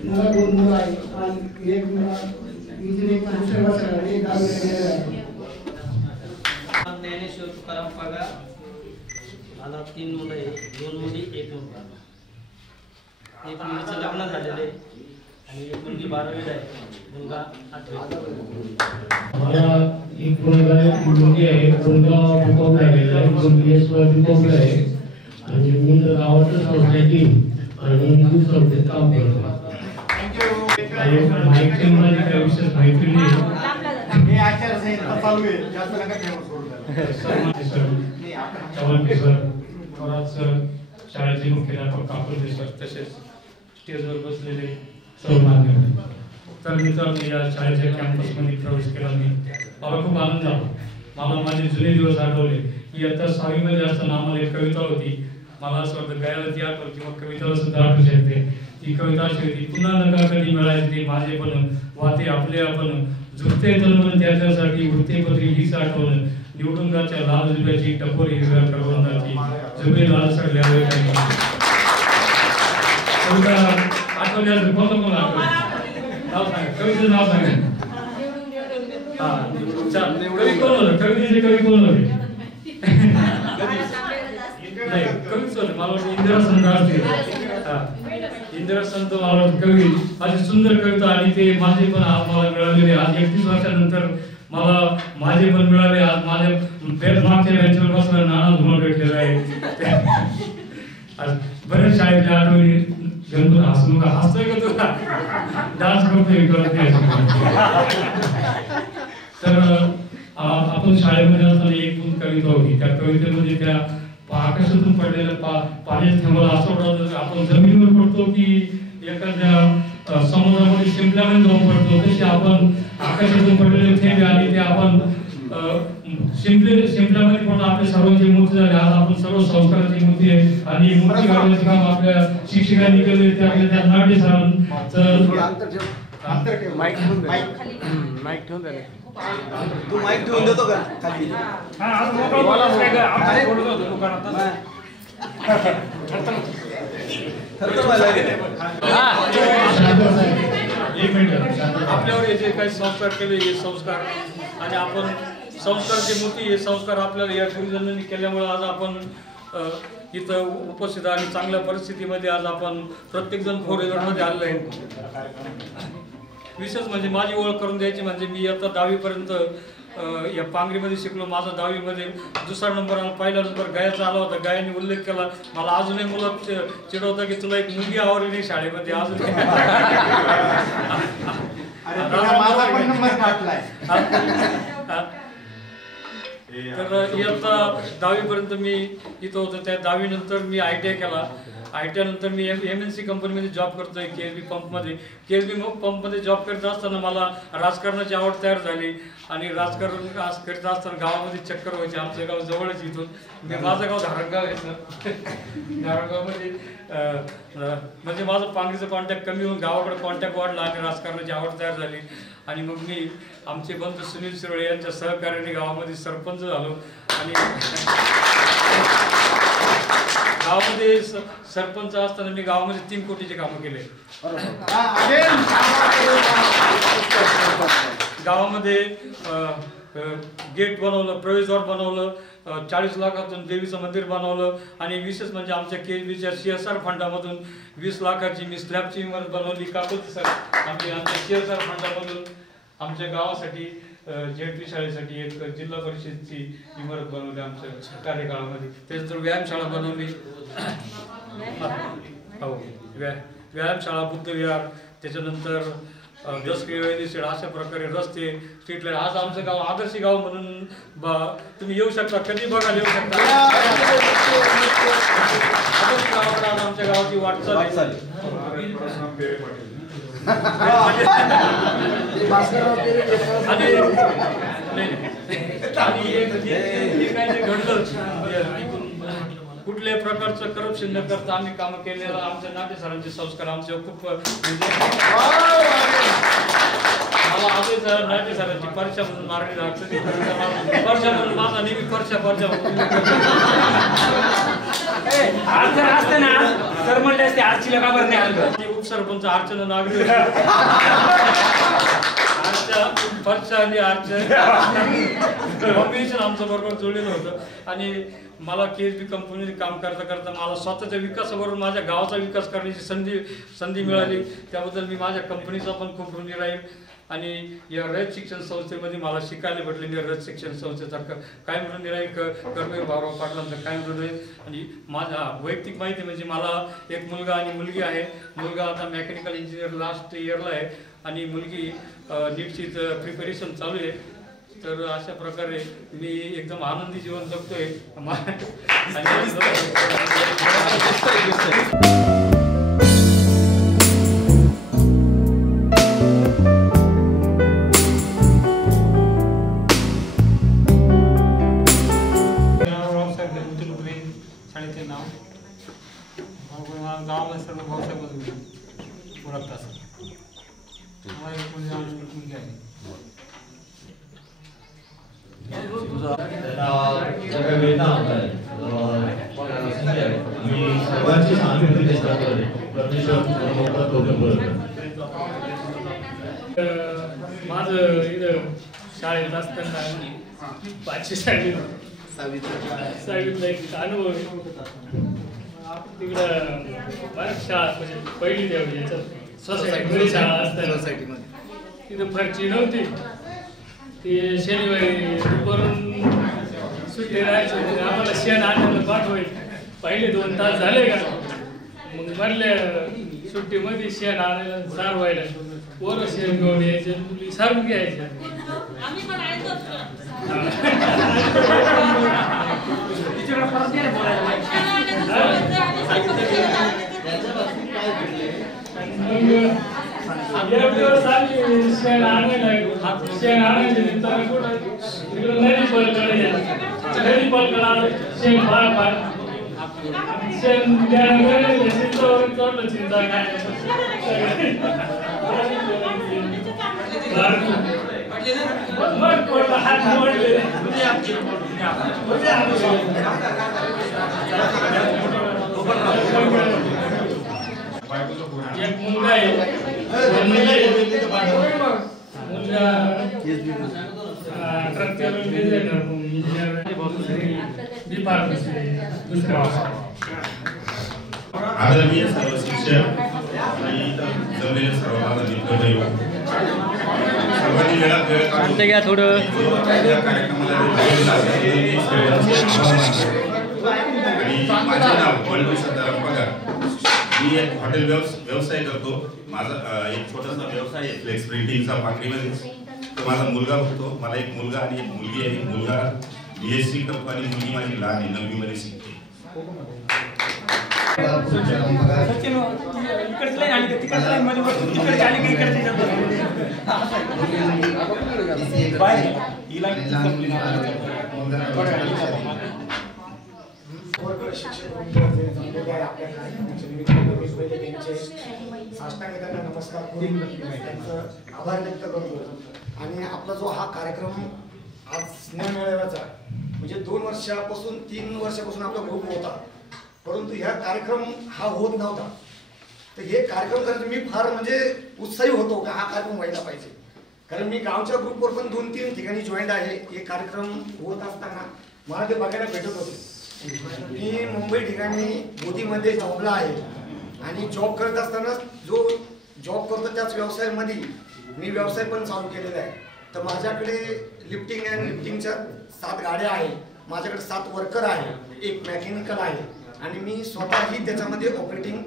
मला 2 मुलं आहेत आणि एक मुलगा इंजिनिअरिंग दुसऱ्या वर्षाला आहे. 10वीला गेलेला आहे. ज्ञानेश्वर तुकाराम पगार. मला 3 मुलं आहे, 2 मुली एक मुलगा. एक मुलीचं लग्न झालेलं आहे आणि एक मुलगी 12वीला आहे, मुलगा 8वीला. मला एक मुलगा आहे, एक मुलगी आहे. मुलगा BCom झालेला आहे, मुलगी BCom आहे आणि मी गावातच सोसायटी आणि इंग्लिश संस्थेत काम करतो. माहिती माझी काही विशेष माहिती नाही. शाळेचे मुख्याध्यापक काकुलते सर तसेच स्टेजवर बसलेले सर्व मान्यवर. तर मी या शाळेच्या कॅम्पसमध्ये प्रवेश केला. मला खूप आनंद झाला. मला माझे जुने दिवस आठवले. इयत्ता 6वी मध्ये असताना आम्हाला एक कविता होती. मला असं वाटतं गायला ती आठवल किंवा कविताला सुद्धा आठवू शकते. ती कविता अशी होती, पुन्हा नका कधी मिळायचे माझे पण वाते आपले आपण झुकते तलमन त्याच्यासाठी उडते पत्री हीच आठवण निवडुंगाच्या लाल जुब्याची टपोरी हिरव्या करवंदाची जुबे लाल सगळ्या कविता आठवल्यास कोणतं कोण आठवलं नाव सांगा. कवितेचं नाव सांगा. हा कवी कोण होतं? कवितेचे कवी कोण होते? नाही कवीच होते. मला वाटतं इंदिरा संत असते. इंदिरा संत मला वाटतं कवी. अशी सुंदर कविता आणि ते माझे पण मला मिळालेले. आज 31 वर्षानंतर मला माझे पण मिळाले. आज माझ्या मागच्या बेंचवर बसला नाना धुमा भेटलेला आहे. आज बऱ्याच शाळेतल्या आठवणी गणपती हसू का हसतोय का तुला डान्स करतोय कळत नाही. तर आपण शाळेमध्ये असताना एक कविता होती. त्या कवितेमध्ये त्या आकाशातून पडलेल्या पाण्याच्या थेंबाला असं वाटतं आपण जमिनीवर पडतो की एखाद्या समुद्रामध्ये शिंपल्यामध्ये जाऊन पडतो. तशी आपण आकाशातून पडलेले थेंब आणि ते आपण शिंपल्यामध्ये पण आपल्या सर्वांची मूर्ती झाली. आज आपण सर्व संस्काराची मूर्ती आहे आणि मूर्ती काढण्याचे काम आपल्या शिक्षकांनी केले. त्या नाट्य सरांचं माईक ठेवून द्या. तू माईक ठेवून देतो का खाली? आपल्यावर जे काही संस्कार केले हे संस्कार आणि आपण संस्काराची मूर्ती हे संस्कार आपल्याला या गुरुजनांनी केल्यामुळे आज आपण इथं उपस्थित आणि चांगल्या परिस्थितीमध्ये आज आपण प्रत्येक जण 4 मध्ये आलेलो आहे. विशेष म्हणजे माझी ओळख करून द्यायची म्हणजे मी आता 10वी पर्यंत या पांगरीमध्ये शिकलो. माझा 10वी मध्ये 2रा नंबर आला. पहिला नंबर गायाचा आला होता. गायाने उल्लेख केला. मला अजूनही मुलं चिडवतं की तुला एक मुलगी आवडली नाही शाळेमध्ये अजून. तर इयत्ता 10वी पर्यंत मी इथं होतो. त्या 10वी नंतर मी ITI केला. ITI नंतर मी MNC कंपनीमध्ये जॉब करतोय KSB पंपमध्ये. KSB पंपमध्ये जॉब करत असताना मला राजकारणाची आवड तयार झाली आणि राजकारण करीत असताना गावामध्ये चक्कर व्हायची. आमचं गाव जवळच इथून. माझं गाव धारणगाव आहे सर. धारणगावमध्ये म्हणजे माझं पांगरीचं कॉन्टॅक्ट कमी होऊन गावाकडे कॉन्टॅक्ट वाढला आणि राजकारणाची आवड तयार झाली. आणि मग मी आमचे बंधू सुनील शिरोळे यांच्या सहकार्याने गावामध्ये सरपंच झालो आणि गावामध्ये सरपंच असताना मी गावामध्ये 3 कोटीचे कामं केले. गावामध्ये गेट बनवलं, प्रवेशद्वार बनवलं, 40 लाखातून देवीचं मंदिर बनवलं आणि विशेष म्हणजे आमच्या KSBच्या CSR फंडामधून 20 लाखाची मी स्लॅबची इमारत बनवली. काकोती सर आमच्या CSR फंडामधून आमच्या गावासाठी ZP शाळेसाठी एक जिल्हा परिषदची इमारत बनवली आमच्या कार्यकाळामध्ये. त्यानंतर व्यायामशाळा बनवली. हो व्यायामशाळा, बुद्धविहार, त्याच्यानंतर दसक्रिया अशा प्रकारे रस्ते, स्ट्रीट लाईट. आज आमचं गाव आदर्श गाव म्हणून तुम्ही येऊ शकता, कधी बघायला येऊ शकता. आदर्श गावाकडे आज आमच्या गावाची वाटचाल कुठल्याही प्रकारचं करप्शन न करता आम्ही कामं केलेलं आमच्या नाटे सरांचे संस्कार आमचे खूप मला आजच नाटे सरांची परीक्षा म्हणून मारली लागते. परीक्षा म्हणून माझा नेहमी परीक्षा असते ना तर म्हणले असते आरचीला का बरं नाही. उपसरपंच अर्चना नागरी परीक्षा आणि कॉम्बिनेशन आमचं बरोबर जुळलेलं होतं आणि मला KSB कंपनीमध्ये काम करता करता मला स्वतःच्या विकासाबरोबर माझ्या गावाचा विकास करण्याची संधी मिळाली. त्याबद्दल मी माझ्या कंपनीचा पण खूप ऋणी राहील. आणि या रयत शिक्षण संस्थेमध्ये मला शिकायला भेटले. मी रयत शिक्षण संस्थेचा कायम ऋणी राहील. कर्मवीर भाऊराव पाटलांचा कायम ऋणी राहील. आणि माझ्या वैयक्तिक माहिती म्हणजे मला एक मुलगा आणि मुलगी आहे. मुलगा आता मेकॅनिकल इंजिनियर लास्ट इयरला आहे आणि मुलगी नीटची प्रिपरेशन चालू आहे. तर अशा प्रकारे मी एकदम आनंदी जीवन जगतोय. शाळेचे नाव गावामध्ये सर्व भाऊसाहेब ओळखतात. मुलगी आहे. माझं इथं शाळेत असताना 5वी-6वीतला एक अनुभव तिकडं बऱ्याच शाळा म्हणजे पहिली त्यावेळी सोसायटीमध्ये शाळा असताना तिथं फरची नव्हती. ते शनिवारी दुपारून सुट्टी राहायची आम्हाला शेण आणायला पाठवायचं. पहिले 2 तास झाले का मग म्हणल्या सुट्टीमध्ये शेण आणायला सारवायला पोरं शेण घेऊन यायचे मुली सारून घ्यायच्या. शेण आणायचे नदी पलकडे शेण फार शेण चिंता चिंता काय हात मोडले एक मुलगा आहे मुलगा ट्रक चालवून इंजिनियर आदरणीय सर्व शिक्षक आणि जमलेले सर्व माझा मित्रदैव सर्वांनी वेळात वेळ काढून या कार्यक्रमाला आणि माझे नाव बळवी सदाराम पगार. मी एक हॉटेल व्यवसाय करतो. माझा एक छोटासा व्यवसाय आहे फ्लेक्स प्रिंटिंगचा पाकळीमध्ये. तो माझा मुलगा बघतो. मला एक मुलगा आणि एक मुलगी आहे. मुलगा BSc करतो आणि मुलगी माझी लहान आहे 9वी मध्ये शिकते. नमस्कार करून त्यांचं आभार व्यक्त करतो. आणि आपला जो हा कार्यक्रम आज स्नेह मेळाव्याचा म्हणजे 2 वर्षापासून 3 वर्षापासून आपला ग्रुप होता, परंतु ह्या कार्यक्रम हा होत नव्हता. तर हे कार्यक्रम करायचं मी फार म्हणजे उत्साही होतो का हा कार्यक्रम व्हायला पाहिजे. कारण मी गावच्या ग्रुपवर पण 2-3 ठिकाणी जॉईंट आहे. हे कार्यक्रम होत असताना मला ते बघायला भेटत होते. मी मुंबई ठिकाणी मोदीमध्ये जॉबला आहे आणि जॉब करत असताना जो जॉब करतो त्याच व्यवसायामध्ये मी व्यवसाय पण चालू केलेला आहे. तर माझ्याकडे लिफ्टिंग अँड लिफ्टिंगच्या 7 गाड्या आहे. माझ्याकडे 7 वर्कर आहे, 1 मेकॅनिकल आहे आणि मी स्वतःही त्याच्यामध्ये ऑपरेटिंग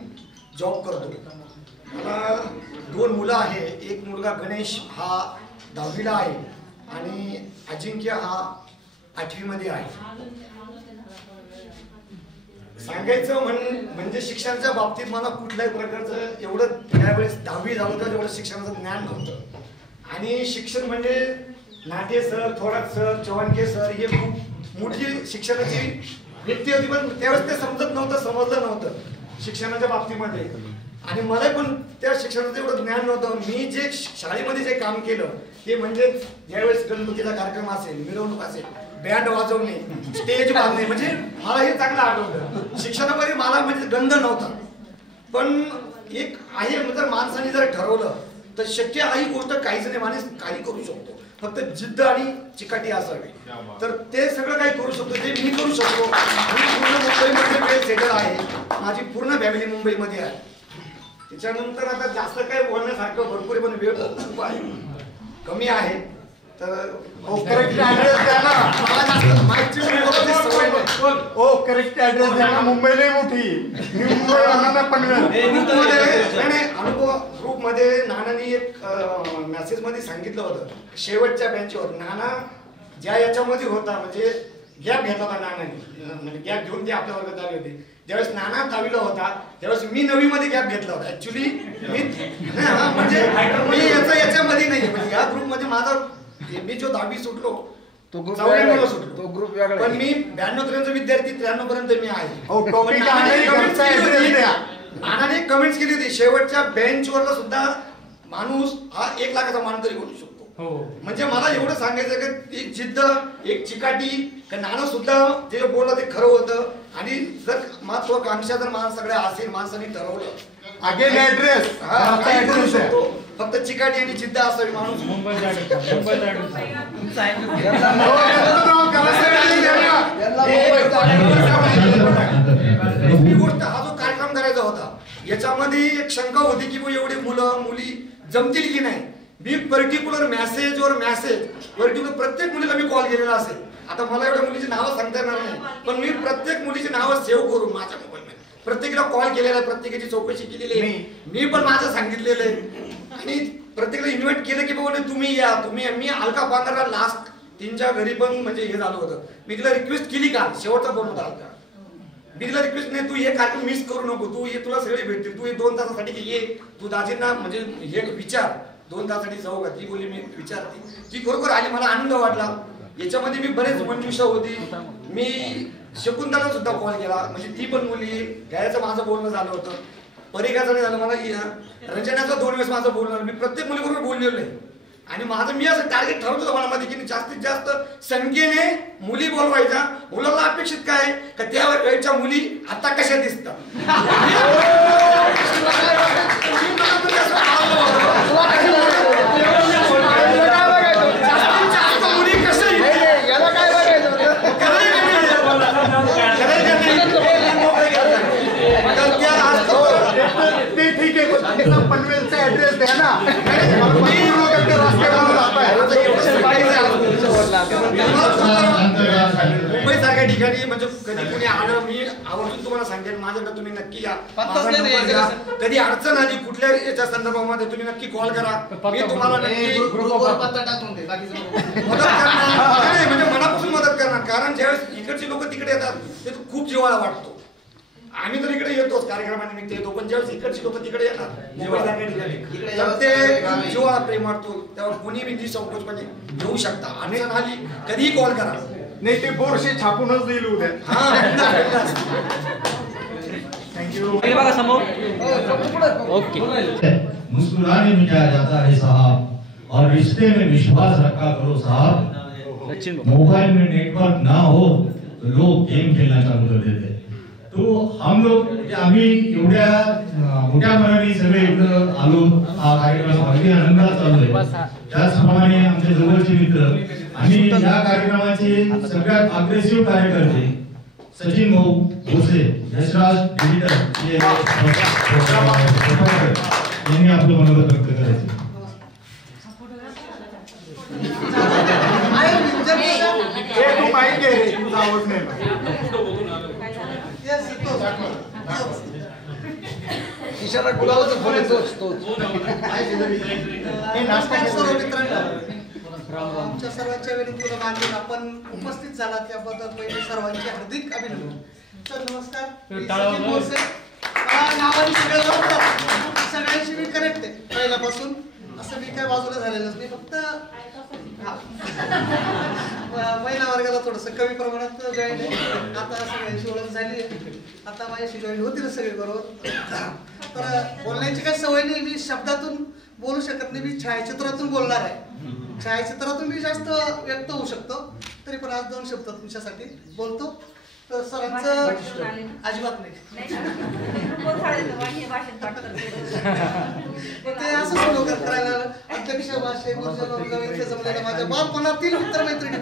जॉब करतो. मला 2 मुलं आहे. एक मुलगा गणेश हा 10वीला आहे आणि अजिंक्य हा 8वी मध्ये आहे. सांगायचं म्हणजे शिक्षणाच्या बाबतीत मला कुठल्याही प्रकारचं एवढं त्यावेळेस 10वी झालं तर एवढं शिक्षणाचं ज्ञान नव्हतं. आणि शिक्षण म्हणजे नाटे sir, Thorat sir, Chavanke sir हे खूप मोठी शिक्षणाची व्यक्ती होती, पण त्यावेळेस ते समजत नव्हतं, समजलं नव्हतं शिक्षणाच्या बाबतीमध्ये. आणि मला पण त्या शिक्षणाचं एवढं ज्ञान नव्हतं. मी जे शाळेमध्ये जे काम केलं ते म्हणजे ज्यावेळेस गणपतीचा कार्यक्रम असेल, मिरवणूक असेल, बँड वाजवणे, स्टेज बांधणे, म्हणजे मला हे चांगलं आठवतं. शिक्षणामध्ये मला म्हणजे गंध नव्हता, पण एक आहे जर माणसाने जर ठरवलं तर शक्य ही गोष्ट काहीच नाही, माणूस काही करू शकतो. फक्त जिद्द आणि चिकाटी असावी तर ते सगळं काही करू शकतो. ते मी करू शकतो. मी पूर्ण मुंबईमध्ये वेळ सेटल आहे. माझी पूर्ण फॅमिली मुंबईमध्ये आहे. त्याच्यानंतर आता जास्त काही बोलण्यासारखं भरपूर आहे, पण वेळ खूप आहे, कमी आहे. तर करेक्ट ऍड्रेस द्या ना. मला जास्त माहिती सवय नाही. करेक्ट ऍड्रेस द्या ना. मुंबई लई मोठी. मुंबई अनुभव ग्रुप मध्ये नानांनी एक मेसेज मध्ये सांगितलं होतं शेवटच्या बेंचवर. नाना ज्या याच्यामध्ये होता म्हणजे गॅप घेतला होता नानांनी, म्हणजे गॅप घेऊन ते आपल्या वर्गात आले होते. ज्यावेळेस नाना 10वीला होता त्यावेळेस मी 9वी मध्ये गॅप घेतला होता. ऍक्च्युली मी म्हणजे मी याच्यामध्ये नाही, म्हणजे या ग्रुप मध्ये माझा मी जो 10वी सुटलो तो ग्रुप वेगळा, पण मी 92-93 विद्यार्थी 93 पर्यंत मी आहे. नानाने कमेंट्स केली होती शेवटच्या बेंचवरला सुद्धा माणूस हा 1 लाखाचा मानकरी बनू शकतो. म्हणजे मला एवढं सांगायचं की एक जिद्द, एक चिकाटी, नाना सुद्धा जे बोललं ते खरं होतं. आणि जर महत्वाकांक्षा जर माणसाकडे असेल, माणसाने ठरवलं अगेन ऍड्रेस काही करू शकतो. फक्त चिकाटी आणि जिद्द असावी माणूस. गोष्ट हा जो कार्यक्रम करायचा होता याच्यामध्ये एक शंका होती की एवढे मुलं मुली जमतील की नाही. मी पर्टिक्युलर पर्टिक्युलर प्रत्येक मुलीला मी कॉल केलेला असेल. आता मला एवढ्या मुलीची नावं सांगता येणार नाही, पण मी प्रत्येक मुलीची नावं सेव्ह करून माझ्या मोबाईलमध्ये प्रत्येकाला कॉल केलेला आहे, प्रत्येकाची चौकशी केलेली आहे. मी पण माझं सांगितलेलं आहे आणि प्रत्येकाला इन्व्हाइट केलं की बाबा तुम्ही या, मी अलका पांगरला लास्ट तिच्या घरी पण म्हणजे हे झालं होतं. मी तिला रिक्वेस्ट केली का, शेवटचा फोन होता अलका, मी तिला रिक्वेस्ट नाही तू हे कार्यक्रम मिस करू नको, तू ये, तुला सगळे भेटतील, तू 2 तासासाठी ये, तू दाजींना म्हणजे हे विचार 2 तासासाठी जाऊ का. ती बोलली मी विचारते, ती खरोखर आली, मला आनंद वाटला. याच्यामध्ये मी बरेच मंजुषा होती, मी शकुंतला सुद्धा कॉल केला, म्हणजे ती पण बोलली, गायचं माझं बोलणं झालं होतं, परिकाचं नाही झालं, मला रंजनाचं 2 वेळेस माझं बोलणं झालं. मी प्रत्येक मुलीबरोबर बोललेलो आहे आणि माझं मी असं टार्गेट ठरवत होतं मनामध्ये की जास्तीत जास्त संख्येने मुली बोलवायच्या. मुलांना अपेक्षित काय का त्या वेळच्या मुली आता कशा दिसतात, ठीक आहे, पनवेलचा ऍड्रेस द्या ना. मुंबई सारख्या ठिकाणी म्हणजे कधी कुणी आलं, मी आवर्जून तुम्हाला सांगेन माझ्याकडे तुम्ही नक्की या. कधी अडचण आली कुठल्या याच्या संदर्भामध्ये तुम्ही नक्की कॉल करा, मी तुम्हाला नक्की मदत करणार, म्हणजे मनापासून मदत करणार. कारण ज्यावेळेस इकडची लोक तिकडे येतात ते खूप जिव्हाळा वाटतो. आम्ही तर इकडे येतोच कार्यक्रमानिमित्त येतो, पण ज्यावेळेस इकडची लोक तिकडे येतात तर ते जिव्हाळा प्रेम वाटतो. तेव्हा कुणी बिंदी संकोचपणे घेऊ शकता, अडचण आली कधीही कॉल करा. नाही ते बोर्डशी छापूनच देईल उद्या. थँक्यू. मुस्कुराने में क्या जाता है साहब, और रिश्ते में विश्वास रखा करो साहब. मोबाइल में नेटवर्क ना हो तो लोग गेम खेलना चालू कर देते. तो हम लोग आम्ही एवढ्या मोठ्या मनाने सगळे इकडं आलो, हा कार्यक्रम अगदी आनंदात चालू आहे. त्याचप्रमाणे आमचे जवळचे मित्र आणि या कार्यक्रमाचे सगळ्यात अग्रेसिव्ह कार्यकर्ते सचिन भाऊ भोसे, यशराज डिजिटल यांनी आपलं मनोगत व्यक्त करायचे. तू माहिती आहे तुझा आवाज नाही इशारा गुलाबाचा फोन येतोच. आमच्या सर्वांच्या विनंतीला मानून आपण उपस्थित झाला त्याबद्दल पहिले सर्वांचे हार्दिक अभिनंदन. सर नमस्कार, मी सचिन भोसे. मला नावाने सगळ्यांशी मी कनेक्ट आहे पहिल्यापासून, असं मी काय बाजूला झालेलंच नाही. फक्त महिला वर्गाला थोडंसं कमी प्रमाणात जॉईन आहे. आता सगळ्यांची ओळख झाली आहे, आता माझ्याशी जॉईन होतील सगळे बरोबर. तर बोलण्याची काही सवय नाही, मी शब्दातून बोलू शकत नाही, मी छायाचित्रातून बोलणार आहे. छायाचित्रातून मी जास्त व्यक्त होऊ शकतो, तरी पण आज 2 शब्द तुमच्यासाठी बोलतो. तर सरांचं अजिबात नाही, ते असं सुरू करायला अध्यक्ष भाषे जमलेलं माझ्या बालपणातील उत्तर मैत्रिणी.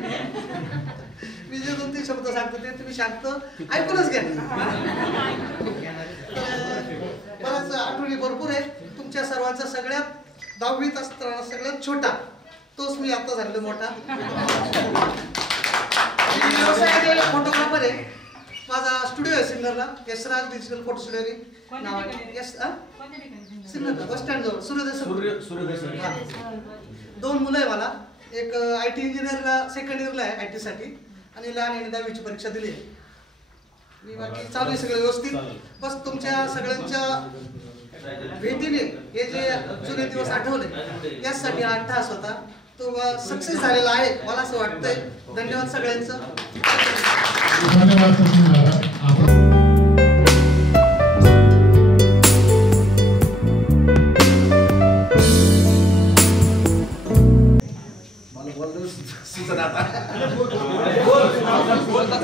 मी जे 2-3 शब्द सांगतो ते तुम्ही शांत ऐकूनच घ्या. बऱ्याच आठवणी भरपूर आहे तुमच्या सर्वांचा. सगळ्यात 10वीत असताना सगळ्यात छोटा तोच मी आता झालेलो मोठा. व्यवसायाने फोटोग्राफर आहे. माझा स्टुडिओ आहे सिन्नरला, यशराज डिजिटल फोटो स्टुडिओ नावाने. सिन्नरला बस स्टँड जवळ सूर्योदय. 2 मुलं आहे मला, एक IT इंजिनियरला 2nd इयरला आहे IT साठी, आणि लहान आणि 10वीची परीक्षा दिली आहे. मी बाकी चालू आहे सगळं व्यवस्थित. बस तुमच्या सगळ्यांच्या भेटीने हे जे जुने दिवस आठवले यासाठी हा तास होता तो सक्सेस झालेला आहे मला असं वाटतंय. धन्यवाद सगळ्यांचं.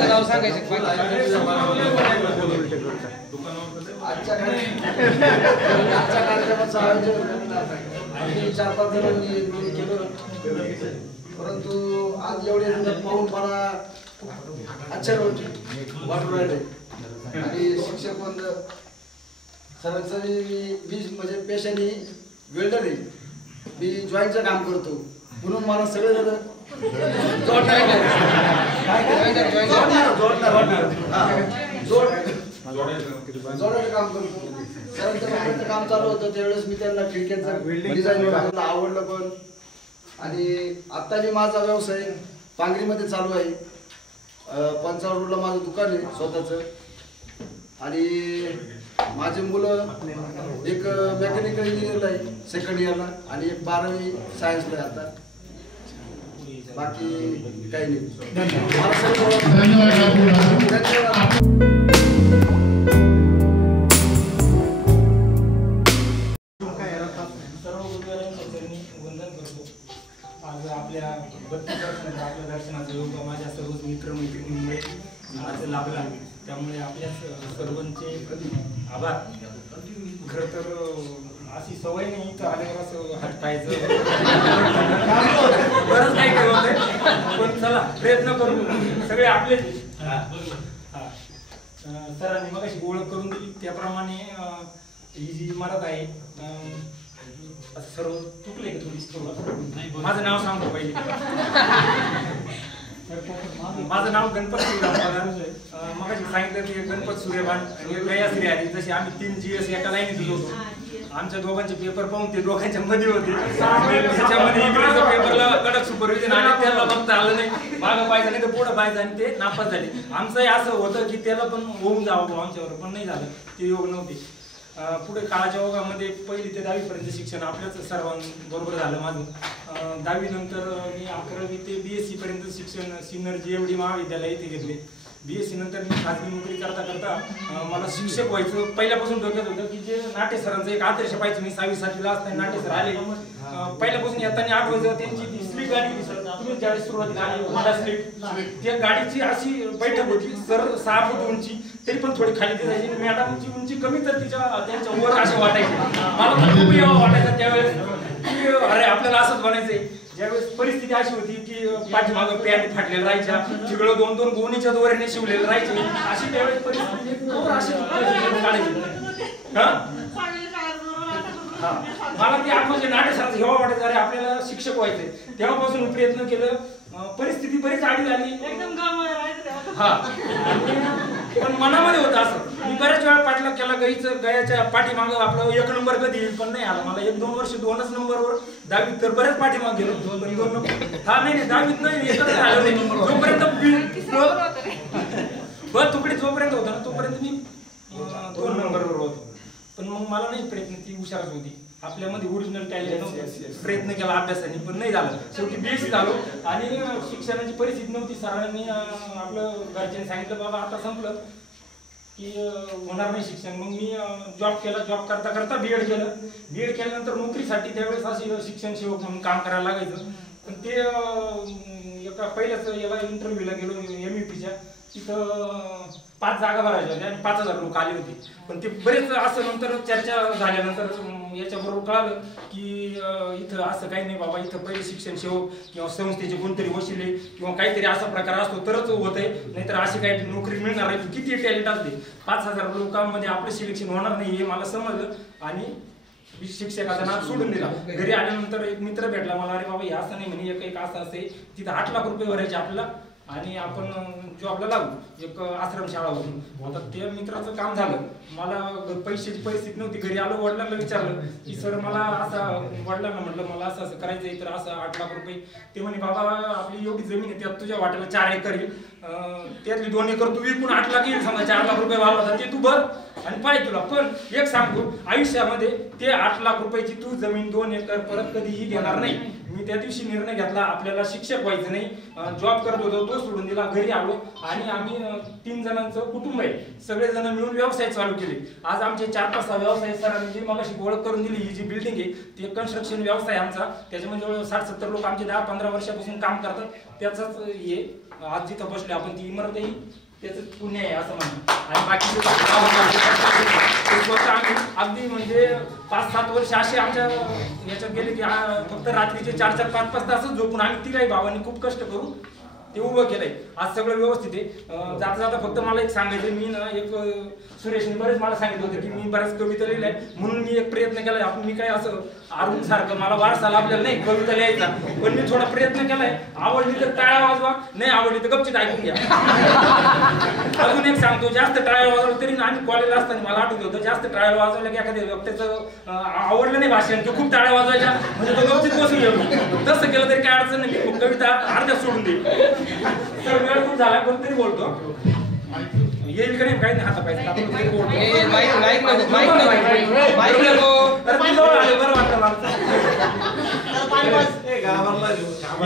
नाव सांगायचं आजच्या कार्यक्रमाचं आयोजन 4-5 जणांनी केलं, परंतु आज एवढे पाहून मला आश्चर्य वाटून राहिले. आणि शिक्षक बंद सरांचं मी म्हणजे पेशाने वेल्डर आहे, मी जॉईंटचं काम करतो म्हणून मला सगळे जण जोडण्याचं काम करतो. त्यानंतर काम चालू होतं त्यावेळेस मी त्यांना खिडक्यांचं डिझाईन आवडलं पण. आणि आता मी माझा व्यवसाय पांगरीमध्ये चालू आहे. 55 रोडला माझं दुकान आहे स्वतःचं. आणि माझे मुलं एक मेकॅनिकल इंजिनियरला आहे सेकंड इयरला आणि एक 12वी सायन्सला आहे आता. बाकी काही नाही. आज आपल्या 32 वर्षांच्या आपल्या दर्शनाचा योग माझ्या सर्व मित्रमैत्रिणींमुळे आज लाभला. त्यामुळे आपल्या सर्वांचे आभार. खरं तर अशी सवय नाही इथं आल्यावर असं हटायचं बरंच काही होतंय, पण चला प्रयत्न करू सगळे आपले. सरांनी मग अशी ओळख करून दिली त्याप्रमाणे ही जी इमारत आहे सर्व चुकले का थोडी. माझं नाव सांगतो पहिले. माझं नाव गणपत सूर्यभान. मग सांगितलं की गणपत सूर्यभान आणि गयाश्री आली. जशी आम्ही 3 GS एका लाईनीत होतो. आमच्या दोघांचे पेपर पाहून ते दोघांच्या मध्ये होते. त्याच्यामध्ये इंग्रजीच्या पेपरला कडक सुपरविजन आणि त्याला बघता आलं नाही. मागं पाहिजे नाही तर पुढं पाहिजे आणि ते नापास झाले. आमचंही असं होतं की त्याला पण होऊन जावं आमच्यावर, पण नाही झालं. ते योग नव्हते. पुढे काळाच्या ओघामध्ये 1ली ते 10वी पर्यंत शिक्षण आपल्याच सर्वांबरोबर झालं माझं. 10वी नंतर मी 11वी ते BSc पर्यंत शिक्षण सिन्नर GMD महाविद्यालय इथे घेतले. BSc नंतर मी खाजगी नोकरी करता करता मला शिक्षक व्हायचं पहिल्यापासून डोक्यात होतं की जे नाट्य सरांचं एक आदर्श पाहिजे. मी 6वी 7वीला असताना नाट्य सर आले. पहिल्यापासून येताना आठवायचं त्यांची ती स्लीप गाडी दिसत. तुम्ही ज्यावेळेस सुरुवातीला आली मला स्लीप, त्या गाडीची अशी बैठक होती. सर 6 फूट उंची तरी पण थोडी खाली दिसायची. मॅडमची उंची कमी तर त्यांच्या वर असे वाटायचे. मला तर खूप यावं वाटायचं त्यावेळेस की अरे आपल्याला असंच बनायचंय. ज्यावेळेस परिस्थिती अशी होती की पाठीमागं पॅन्ट फाटलेलं राहायच्या, तिकडं 2-2 गोणीच्या दोऱ्याने शिवलेलं राहायचे. अशी त्यावेळेस परिस्थिती काढायची. मला ती आठवण नाट्यशास्त्र हेव्हा वाटायचं अरे आपल्याला शिक्षक व्हायचंय. तेव्हापासून प्रयत्न केलं. परिस्थिती बरीच आडी झाली हा, पण मनामध्ये होतं असं. मी बऱ्याच वेळा पाठलाग केला गयाच्या पाठीमागं आपलं 1 नंबर कधी येईल पण नाही आला. मला 1-2 वर्ष 2च नंबरवर 10वीत तर बऱ्याच पाठीमाग गेलो. 2 नंबर हा नाही 10वीत नाही एकच आलो नाही. जोपर्यंत तुकडे जोपर्यंत होता ना तोपर्यंत मी 2 नंबरवर होतो. पण मग मला नाही प्रयत्न ती हुशारच होती. आपल्यामध्ये ओरिजिनल टॅलेंट प्रयत्न केला अभ्यासाने पण नाही झालं. शेवटी BSc झालो आणि शिक्षणाची परिस्थिती नव्हती. सरांनी आपलं घरच्यांनी सांगितलं बाबा आता संपलं की होणार नाही शिक्षण. मग मी जॉब केला. जॉब करता करता B.Ed केलं. B.Ed केल्यानंतर नोकरीसाठी त्यावेळेस अशी शिक्षण सेवक म्हणून काम करायला लागायचं. पण ते एका पहिल्याच याला इंटरव्ह्यूला गेलो MEPच्या. तिथं 5 जागा भरायच्या होत्या आणि 5000 लोक आले होते. पण ते बरेच असं नंतर चर्चा झाल्यानंतर याच्याबरोबर कळालं की इथं असं काही नाही बाबा. इथं पहिले शिक्षण सेवक किंवा संस्थेचे कोणतरी वशिले किंवा काहीतरी असा प्रकार असतो तरच होत आहे. नाहीतर अशी काही नोकरी मिळणार आहे. किती टॅलेंट असते 5000 लोकांमध्ये आपलं सिलेक्शन होणार नाही हे मला समजलं. आणि शिक्षकाचं नाव सोडून दिला. घरी आल्यानंतर एक मित्र भेटला मला. अरे बाबा हे असं नाही म्हणे एक असं असे तिथं 8 लाख रुपये भरायचे आपल्याला आणि आपण जॉबला लागू एक आश्रमशाळा होती. आता त्या मित्राचं काम झालं. मला पैशाची परिस्थिती नव्हती. घरी आलो वडिलांना विचारलं की सर मला असं वडिलांना म्हटलं मला असं असं करायचंय तर असं 8 लाख रुपये. ते म्हणे बाबा आपली एवढी जमीन आहे त्यात तुझ्या वाट्याला 4 एकर येईल. त्यातली 2 एकर तू विकून 8 लाख येईल समजा 4 लाख रुपये वाढला होता ते तू भर आणि पाहिजे तुला. पण एक सांगतो आयुष्यामध्ये ते 8 लाख रुपयाची तू जमीन 2 एकर परत कधीही घेणार नाही. मी त्या दिवशी निर्णय घेतला आपल्याला शिक्षक व्हायचं नाही. जॉब करत होतो तो सोडून दिला. घरी आलो आणि आम्ही 3 जणांचं कुटुंब आहे. सगळेजण मिळून व्यवसाय चालू केले. आज आमचे 4-5 व्यवसाय सरांनी जी मगाशी ओळख करून दिली. ही जी बिल्डिंग आहे ते कन्स्ट्रक्शन व्यवसाय आमचा. त्याच्यामध्ये जवळ 60-70 लोक आमचे 10-15 वर्षापासून काम करतात. त्याचाच हे आज जिथं बसले आपण ती इमारत आहे त्याचं पुण्य आहे असं म्हणतो. आणि बाकीचे स्वतः आम्ही अगदी म्हणजे 5-7 वर्ष असे आमच्या याच्यात गेले की फक्त रात्रीचे 4-4, 5-5 तासच झोपून आम्ही 3 भावांनी खूप कष्ट करू ते उभं केलंय. आज सगळं व्यवस्थित आहे. जाता जाता फक्त मला एक सांगायचं, मी ना एक सुरेशने बरेच मला सांगितलं होतं की मी बऱ्याच कविता लिहिल्या म्हणून मी एक प्रयत्न केलाय. आपण मी काय असं अरुण सारखं मला वारसा लाभलेला नाही कविता लिहायचा, पण मी थोडा प्रयत्न केलाय. आवडली तर टाळ्या वाजवा, नाही आवडली तर गपचित ऐकून घ्या. अजून एक सांगतो, जास्त टाळ्या वाजवलं तरी आम्ही कॉलेजला असताना मला आठवत होतं, जास्त टाळ्या वाजवल्या की एखाद्या व्यक्तीचं आवडलं नाही भाषण की खूप टाळ्या वाजवायच्या म्हणजे तो गपचित बसून गेलो. तसं केलं तरी काय अडचण नाही, कविता अर्ध्यात सोडून दे. तर वेळ खूप झाला पण तरी बोलतो. येईल का नाही काही नाही, हाता पाहिजे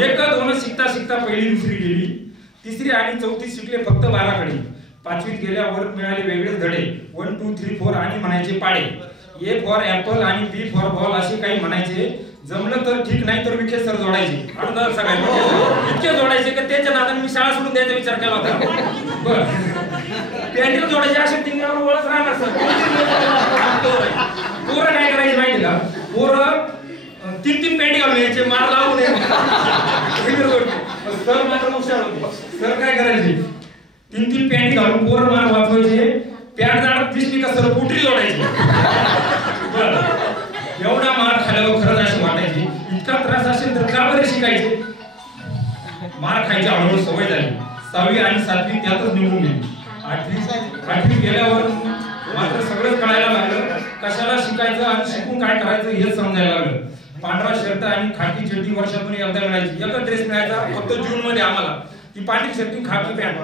एक दोन शिकता शिकता पहिली दुसरी गेली, तिसरी आणि चौथी शिकले फक्त 12 कडे. 5वीत गेल्यावर मिळाले वेगळेच धडे, 1 2 3 4 आणि म्हणायचे पाडे. A फॉर ऍपल आणि B फॉर बॉल असे काही म्हणायचे. जमलं तर ठीक, नाही तर विखे सर जोडायचे. अडून सगळ्यांना इतके जोडायचे की त्याच्या नादाने मी शाळा सोडून द्यायचा विचार केला होता. बर पॅन्टीला जोडायचे असे टिंगावर ओळख राहणार सर. पोरं काय करायचे माहिती का, पोरं 3 पॅन्टी घालून यायचे, मार लावू नये. सर मात्र हुशार होते. सर काय करायचे, 3 पॅन्टी घालून पोरं मार वाचवायचे. पॅन्ट जाड दिसली का सर पोटरी जोडायची. एवढा मार खाल्यावर खरंच असे वाटायचे, इतका त्रास असेल तर का बरे शिकायचे. मार खायची हळूहळू सवय झाली. 6वी आणि 7वी त्यातच निघून गेली. 8वी गेल्यावर मात्र सगळंच कळायला लागलं. कशाला शिकायचं आणि शिकून काय करायचं हेच समजायला लागलं. पांढरा शर्ट आणि खाकी चड्डी वर्षातून एकदा मिळायची. एकच ड्रेस मिळायचा फक्त जून मध्ये आम्हाला. ती पांढरी शर्ट खाकी पॅन्ट.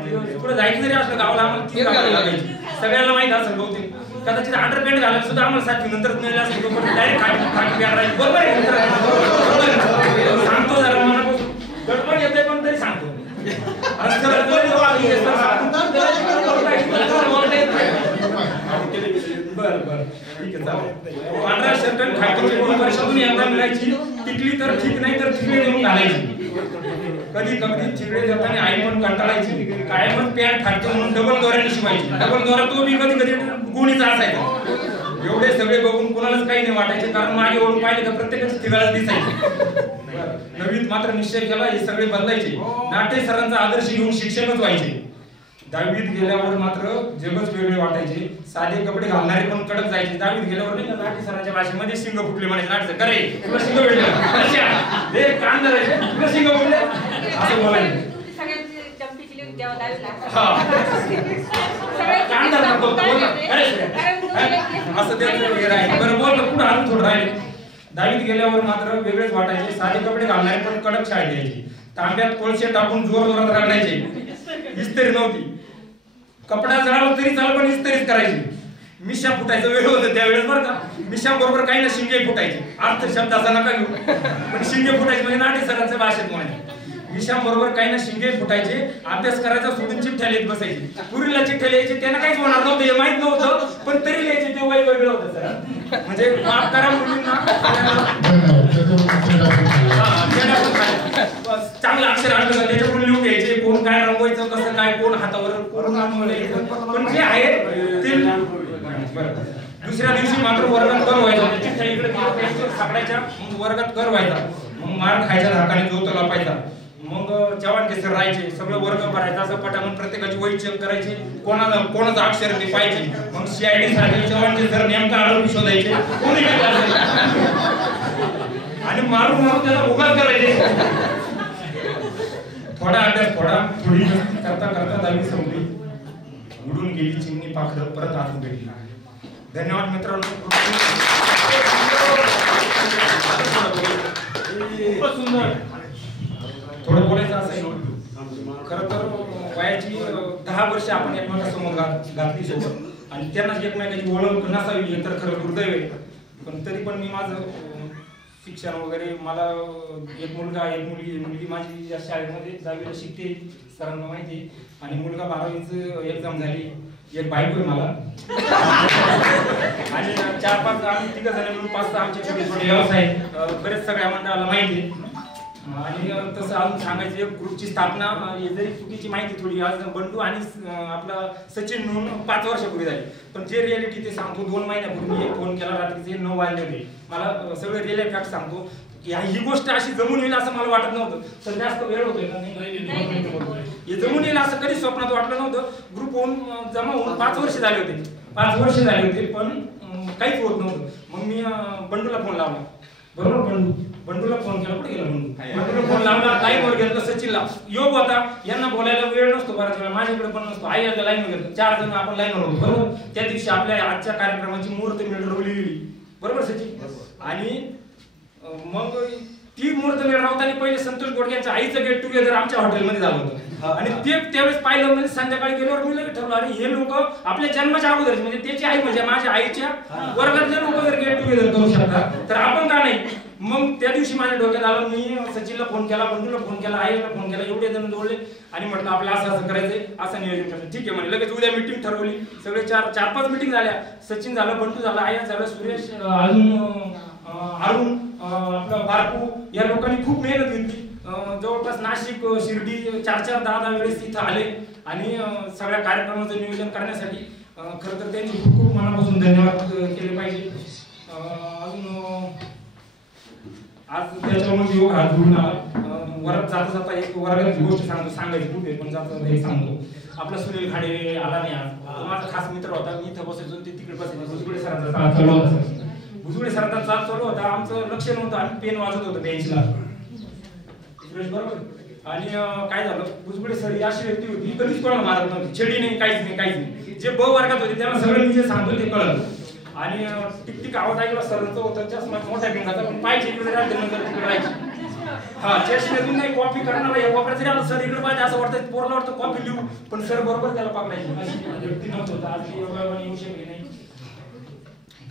पुढे जायचं जरी असलं गावाला आम्हाला ती घालायला लागायची. सगळ्याला माहित असेल बहुतेक. कदाचित अंडरपॅन्ट घालायला सुद्धा आम्हाला 7वी नंतर मिळालं असेल, पण डायरेक्ट खाकी पॅन्ट राहायची. बरोबर आहे सांगतो जरा मनापासून, गडबड येते पण तरी सांगतो. बर बर ठीक आहे चालेल. पांढरा शर्ट आणि खाकी चड्डी वर्षातून एकदा मिळायची. टिकली तर ठीक, नाही तर तिकडे नेऊन घालायची. कधी कधी चिकडे देताना आई पण कंटाळायची. काय पण पॅन्ट फाटते म्हणून डबल दोऱ्याने शिवायची. डबल दोरा तो बी कधी कधी गुणीचा असायचा. एवढे सगळे बघून कोणालाच काही नाही वाटायचे, कारण मागे ओढून पाहिले तर प्रत्येकाची तिघाळच दिसायची. नवीन मात्र निश्चय केला हे सगळे बदलायचे. नाटे सरांचा आदर्श घेऊन शिक्षकच व्हायचे. 10वीत गेल्यावर मात्र जगच वेगळे वाटायचे. साधे कपडे घालणारे पण कडक जायचे. 10वीत गेल्यावर नाही का नाटे सरांच्या भाषेमध्ये शिंग फुटले म्हणायचे. नाटे करे तुला शिंग भेटले कान धरायचे, तुला शिंग फुटले असं बोलायचे. असं त्यांचं वगैरे आहे. बरं बोल पुढे अजून थोडं राहिले. 10वीत गेल्यावर मात्र वेगळेच वाटायचे. साधे कपडे घालणारे पण कडक शाळेत यायचे. तांब्यात कोळसे टाकून जोर जोरात रगडायचे. इस्त्री नव्हती, कपडा जळाला तरी चाल पण इस्त्रीच करायची. मिशा फुटायचं वेळ होतं त्यावेळेस बरं का. मिशा बरोबर काही ना शिंगे फुटायचे. अर्थ शब्दाचा नका घेऊ, पण शिंगे फुटायचे म्हणजे नाटे सरांच्या भाषेत म्हणायचे. मिशा बरोबर काही ना शिंगे फुटायचे. अभ्यास करायचा सोडून चिठ्ठ्या लिहित बसायची. पुरीला चिठ्ठ्या लिहायची, त्यांना काहीच होणार नव्हतं हे माहित नव्हतं, पण तरी लिहायचे. ते वय वेगळं होतं सर. म्हणजे माफ करा मुलींना, चांगलं अक्षर आणलं त्याच्याकडून लिहून घ्यायचे. कोण काय रंगवायचं, कसं काय, कोण हातावर कोण पण जे आहे ते. दुसऱ्या दिवशी मात्र वर्गात कर व्हायचा. चिठ्ठ्या इकडे सापडायच्या, मग वर्गात कर व्हायचा. मग मार खायच्या धाकाने जो तला पाहिजा. मग चव्हाण केसर राहायचे. सगळं वर्ग भरायचा. असं पटामन प्रत्येकाची वही चेक करायची. कोणाचं अक्षर ते पाहिजे. मग CID साठी चव्हाण केसर नेमका आरोपी शोधायचे आणि मारून मारून त्याला उगाच करायचे. थोडा अभ्यास थोडी करता करता 10वी संपली. उडून गेली चिमणी पाखरं परत आजून भेटली. धन्यवाद मित्रांनो. खूपच सुंदर. थोडं बोलायचं असं खरं तर वयाची 10 वर्ष आपण एकमेकांसमोर घातली सोबत आणि त्यांनाच एकमेकांची ओळख नसावी हे तर खरं दुर्दैव आहे. पण तरी पण मी माझं शिक्षण वगैरे, मला एक मुलगा एक मुलगी माझी या शाळेमध्ये 10वीला शिकते सरांना माहिती. आणि मुलगा 12वीचं एक्झाम झाली. एक बायको आहे मला आणि 4-5 आम्ही 3 जण मिळून 5-6 आमचे छोटे छोटे व्यवसाय बरेच सगळ्या मंडळाला माहिती. आणि तसं अजून सांगायचं एक ग्रुपची स्थापना जरी चुकीची माहिती थोडी आज बंडू आणि आपला सचिन म्हणून 5 वर्षापूर्वी झाली. पण जे रियालिटी ते सांगतो. 2 महिन्यापूर्वी एक फोन केला रात्रीचे 9 वाजले होते. मला सगळे रिअल फॅक्ट सांगतो. ही गोष्ट अशी जमून येईल असं मला वाटत नव्हतं. तर जास्त वेळ होतोय का? हे जमून येईल असं कधी स्वप्नात वाटलं नव्हतं. ग्रुप होऊन जमा होऊन 5 वर्ष झाले होते. 5 वर्ष झाले होते पण काहीच होत नव्हतं. मग मी बंडूला फोन लावला. बरोबर बंडूला फोन केला. कुठे गेला बंडूला फोन लावला. लाईनवर गेलो सचिनला. योग होता यांना बोलायला वेळ नसतो बराच वेळा. माझ्याकडे पण नसतो. आई याला लाईनवर गेलो. 4 जण आपण लाईनवर होतो. बरोबर त्या दिवशी आपल्या आजच्या कार्यक्रमाची मुहूर्त मिळवली गेली. बरोबर सचिन. आणि मग ती मुहूर्त मिळवताना पहिले संतोष गोडक्यांच्या आईचं गेट टुगेदर आमच्या हॉटेलमध्ये झालं होतं. आणि ते त्यावेळेस पाहिलं म्हणजे संध्याकाळी गेल्यावर मी लगेच ठरवलं अरे हे लोक आपल्या जन्माच्या अगोदर म्हणजे त्याची आई म्हणजे माझ्या आईच्या वर्गातले लोक जर गेट टुगेदर करू शकतात तर आपण का नाही. मग त्या दिवशी माझ्या डोक्यात आलं. मी सचिनला फोन केला, बंडूला फोन केला, आईला फोन केला. एवढे जण जोडले आणि म्हटलं आपलं असं असं करायचंय, असं नियोजन करायचं. ठीक आहे म्हणे. लगेच उद्या मिटिंग ठरवली. सगळे 4-5 मिटिंग झाल्या. सचिन झालं, बंडू झालं, आयन झालं, सुरेश, अरुण, आपलं बारकू या लोकांनी खूप मेहनत घेतली. जवळपास नाशिक, शिर्डी 4-10 वेळेस इथं आले आणि सगळ्या कार्यक्रमाचं नियोजन करण्यासाठी खरं तर त्यांनी खूप खूप मनापासून धन्यवाद केले पाहिजे. अजून आज त्याच्यामध्ये योग हात जोडून आला. वरात जाता एक वर्गाची गोष्ट सांगायची खूप आहे पण जाता हे सांगतो. आपला सुनील खाडे आला नाही आज. माझा खास मित्र होता. मी इथं बसायचो ते तिकडे बसायचो. भुजबळे सरांचा तास चालू होता. भुजबळे सरांचा तास चालू होता. आमचं लक्ष नव्हतं आणि पेन वाजत होतं बेंचला. बरोबर. आणि काय झालं भुजबळे सर ही अशी व्यक्ती होती कधीच कोणाला मारत नव्हती. छेडी नाही, काहीच नाही. जे ब वर्गात होते त्यांना सगळं मी जे सांगतो ते कळलं. आणि टिकटिक आवाज ऐकला सरांचं होतं चष्मा मोठ्या पिंगाचा पण पाहिजे इकडे राहते नंतर तिकडे राहायची. हा चष्मेतून नाही कॉपी करणार या कॉपऱ्यात जरी आलं सर इकडे पाहिजे असं वाटतं. पोरला वाटतं कॉपी लिहू पण सर बरोबर त्याला पकडायची. अशी व्यक्ती नव्हतं. आज येऊ शकली नाही.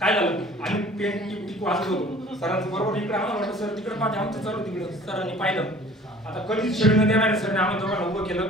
काय झालं आणि पेन टिक वाचत होतो. सरांचं बरोबर इकडे आम्हाला वाटतं सर तिकडे पाहते आमचं चालू तिकडे. सरांनी पाहिलं. आता कधीच छेडून देणार सरने आम्हाला दोघांना उभं केलं.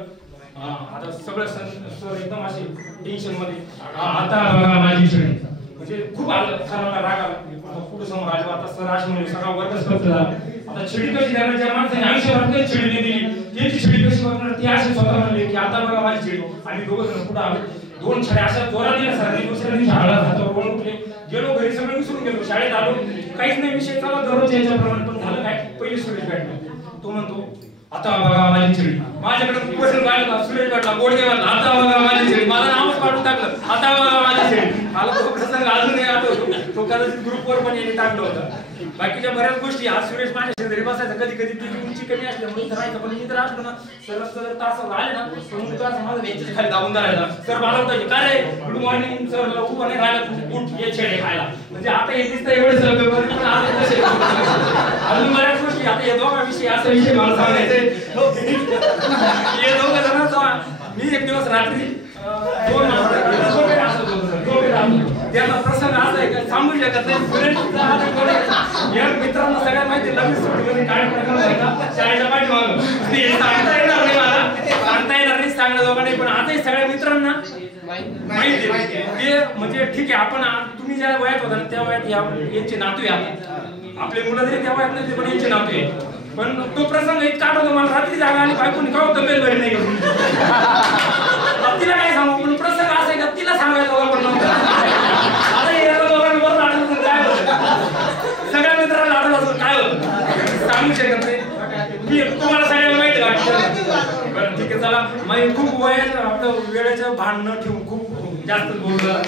आता सगळं सर एकदम असे टेन्शन मध्ये. आता बघा माझी छेडी म्हणजे खूप आलं. सरांना राग आला. पुढे समोर आलो. आता सर असे म्हणजे सगळा वर्गच फक्त झाला. आता छेडी कशी देणार ज्या माणसाने आयुष्यभरात काही छेडी नाही दिली त्यांची छेडी कशी बघणार. ती असे स्वतः म्हणले की आता बघा माझी छेडी. आणि दोघं जण पुढे आलो. 2 छड्या अशा जोरात दिल्या सरांनी. दुसऱ्या दिवशी हाडात हातावर वळून उठले. गेलो घरी सगळं विसरून गेलो. शाळेत आलो काहीच नाही विषय चालला दररोज याच्याप्रमाणे. पण झालं काय पहिले सुरेश भेटला. तो म्हणतो आता बघा माझी छेडी. माझ्याकडे क्वेश्चन पाहिलं सुरेश भेटला गोडगे भेटला. आता बघा माझी छेडी. माझं नावच काढून टाकलं. आता बघा माझी छेडी. मला तो प्रसंग अजूनही आठवतो. तो कदाचित ग्रुपवर पण यांनी टाकलं होतं. बाकीच्या बऱ्याच गोष्टी आज सुरेश माझ्या शेजारी बसायचं. कधी कधी ती उंची कमी असल्यामुळे इथं राहायचं. पण इथं असलं ना सर तास आले ना तर तास माझं बेंचच्या खाली दाबून धरायचा. सर मला होतं काय रे गुड मॉर्निंग सर उभं नाही राहिला उठ ये छेडे खायला. म्हणजे आता हे दिसतं एवढे सर पण अजून बऱ्याच गोष्टी. आता या दोघांविषयी असा विषय मला सांगायचंय. हे दोघं जण मी एक दिवस रात्री 2 त्याचा प्रसंग असा आहे का सांगू शकत नाही. या मित्रांना सगळ्यात माहिती लग्न सुट्टीमध्ये काय प्रकार व्हायचा शाळेच्या पाठीमागं. सांगता येणार नाही मला. सांगता येणार नाही सांगणं दोघांनी. पण आताही सगळ्या मित्रांना माहिती ते म्हणजे ठीक आहे. आपण तुम्ही ज्या वयात होता त्या वयात यांचे नातू आहे. आपले मुलं जरी त्या वयात नव्हते पण यांचे नातू आहे. पण तो प्रसंग इतका आठवतो मला. रात्री जागा आणि बायकोनी का तब्येत बरी नाही घेऊन तिला काय सांगू. पण प्रसंग असा आहे का तिला सांगायला पण नव्हतं. सगळ्या मित्रांना आठवत काय होतं सांगू शकत नाही. मी तुम्हाला सगळ्यांना माहिती वाटतं. बरं ठीक आहे चला. मग खूप वयाचं आपलं वेळेचं भान न ठेवून खूप जास्त बोललं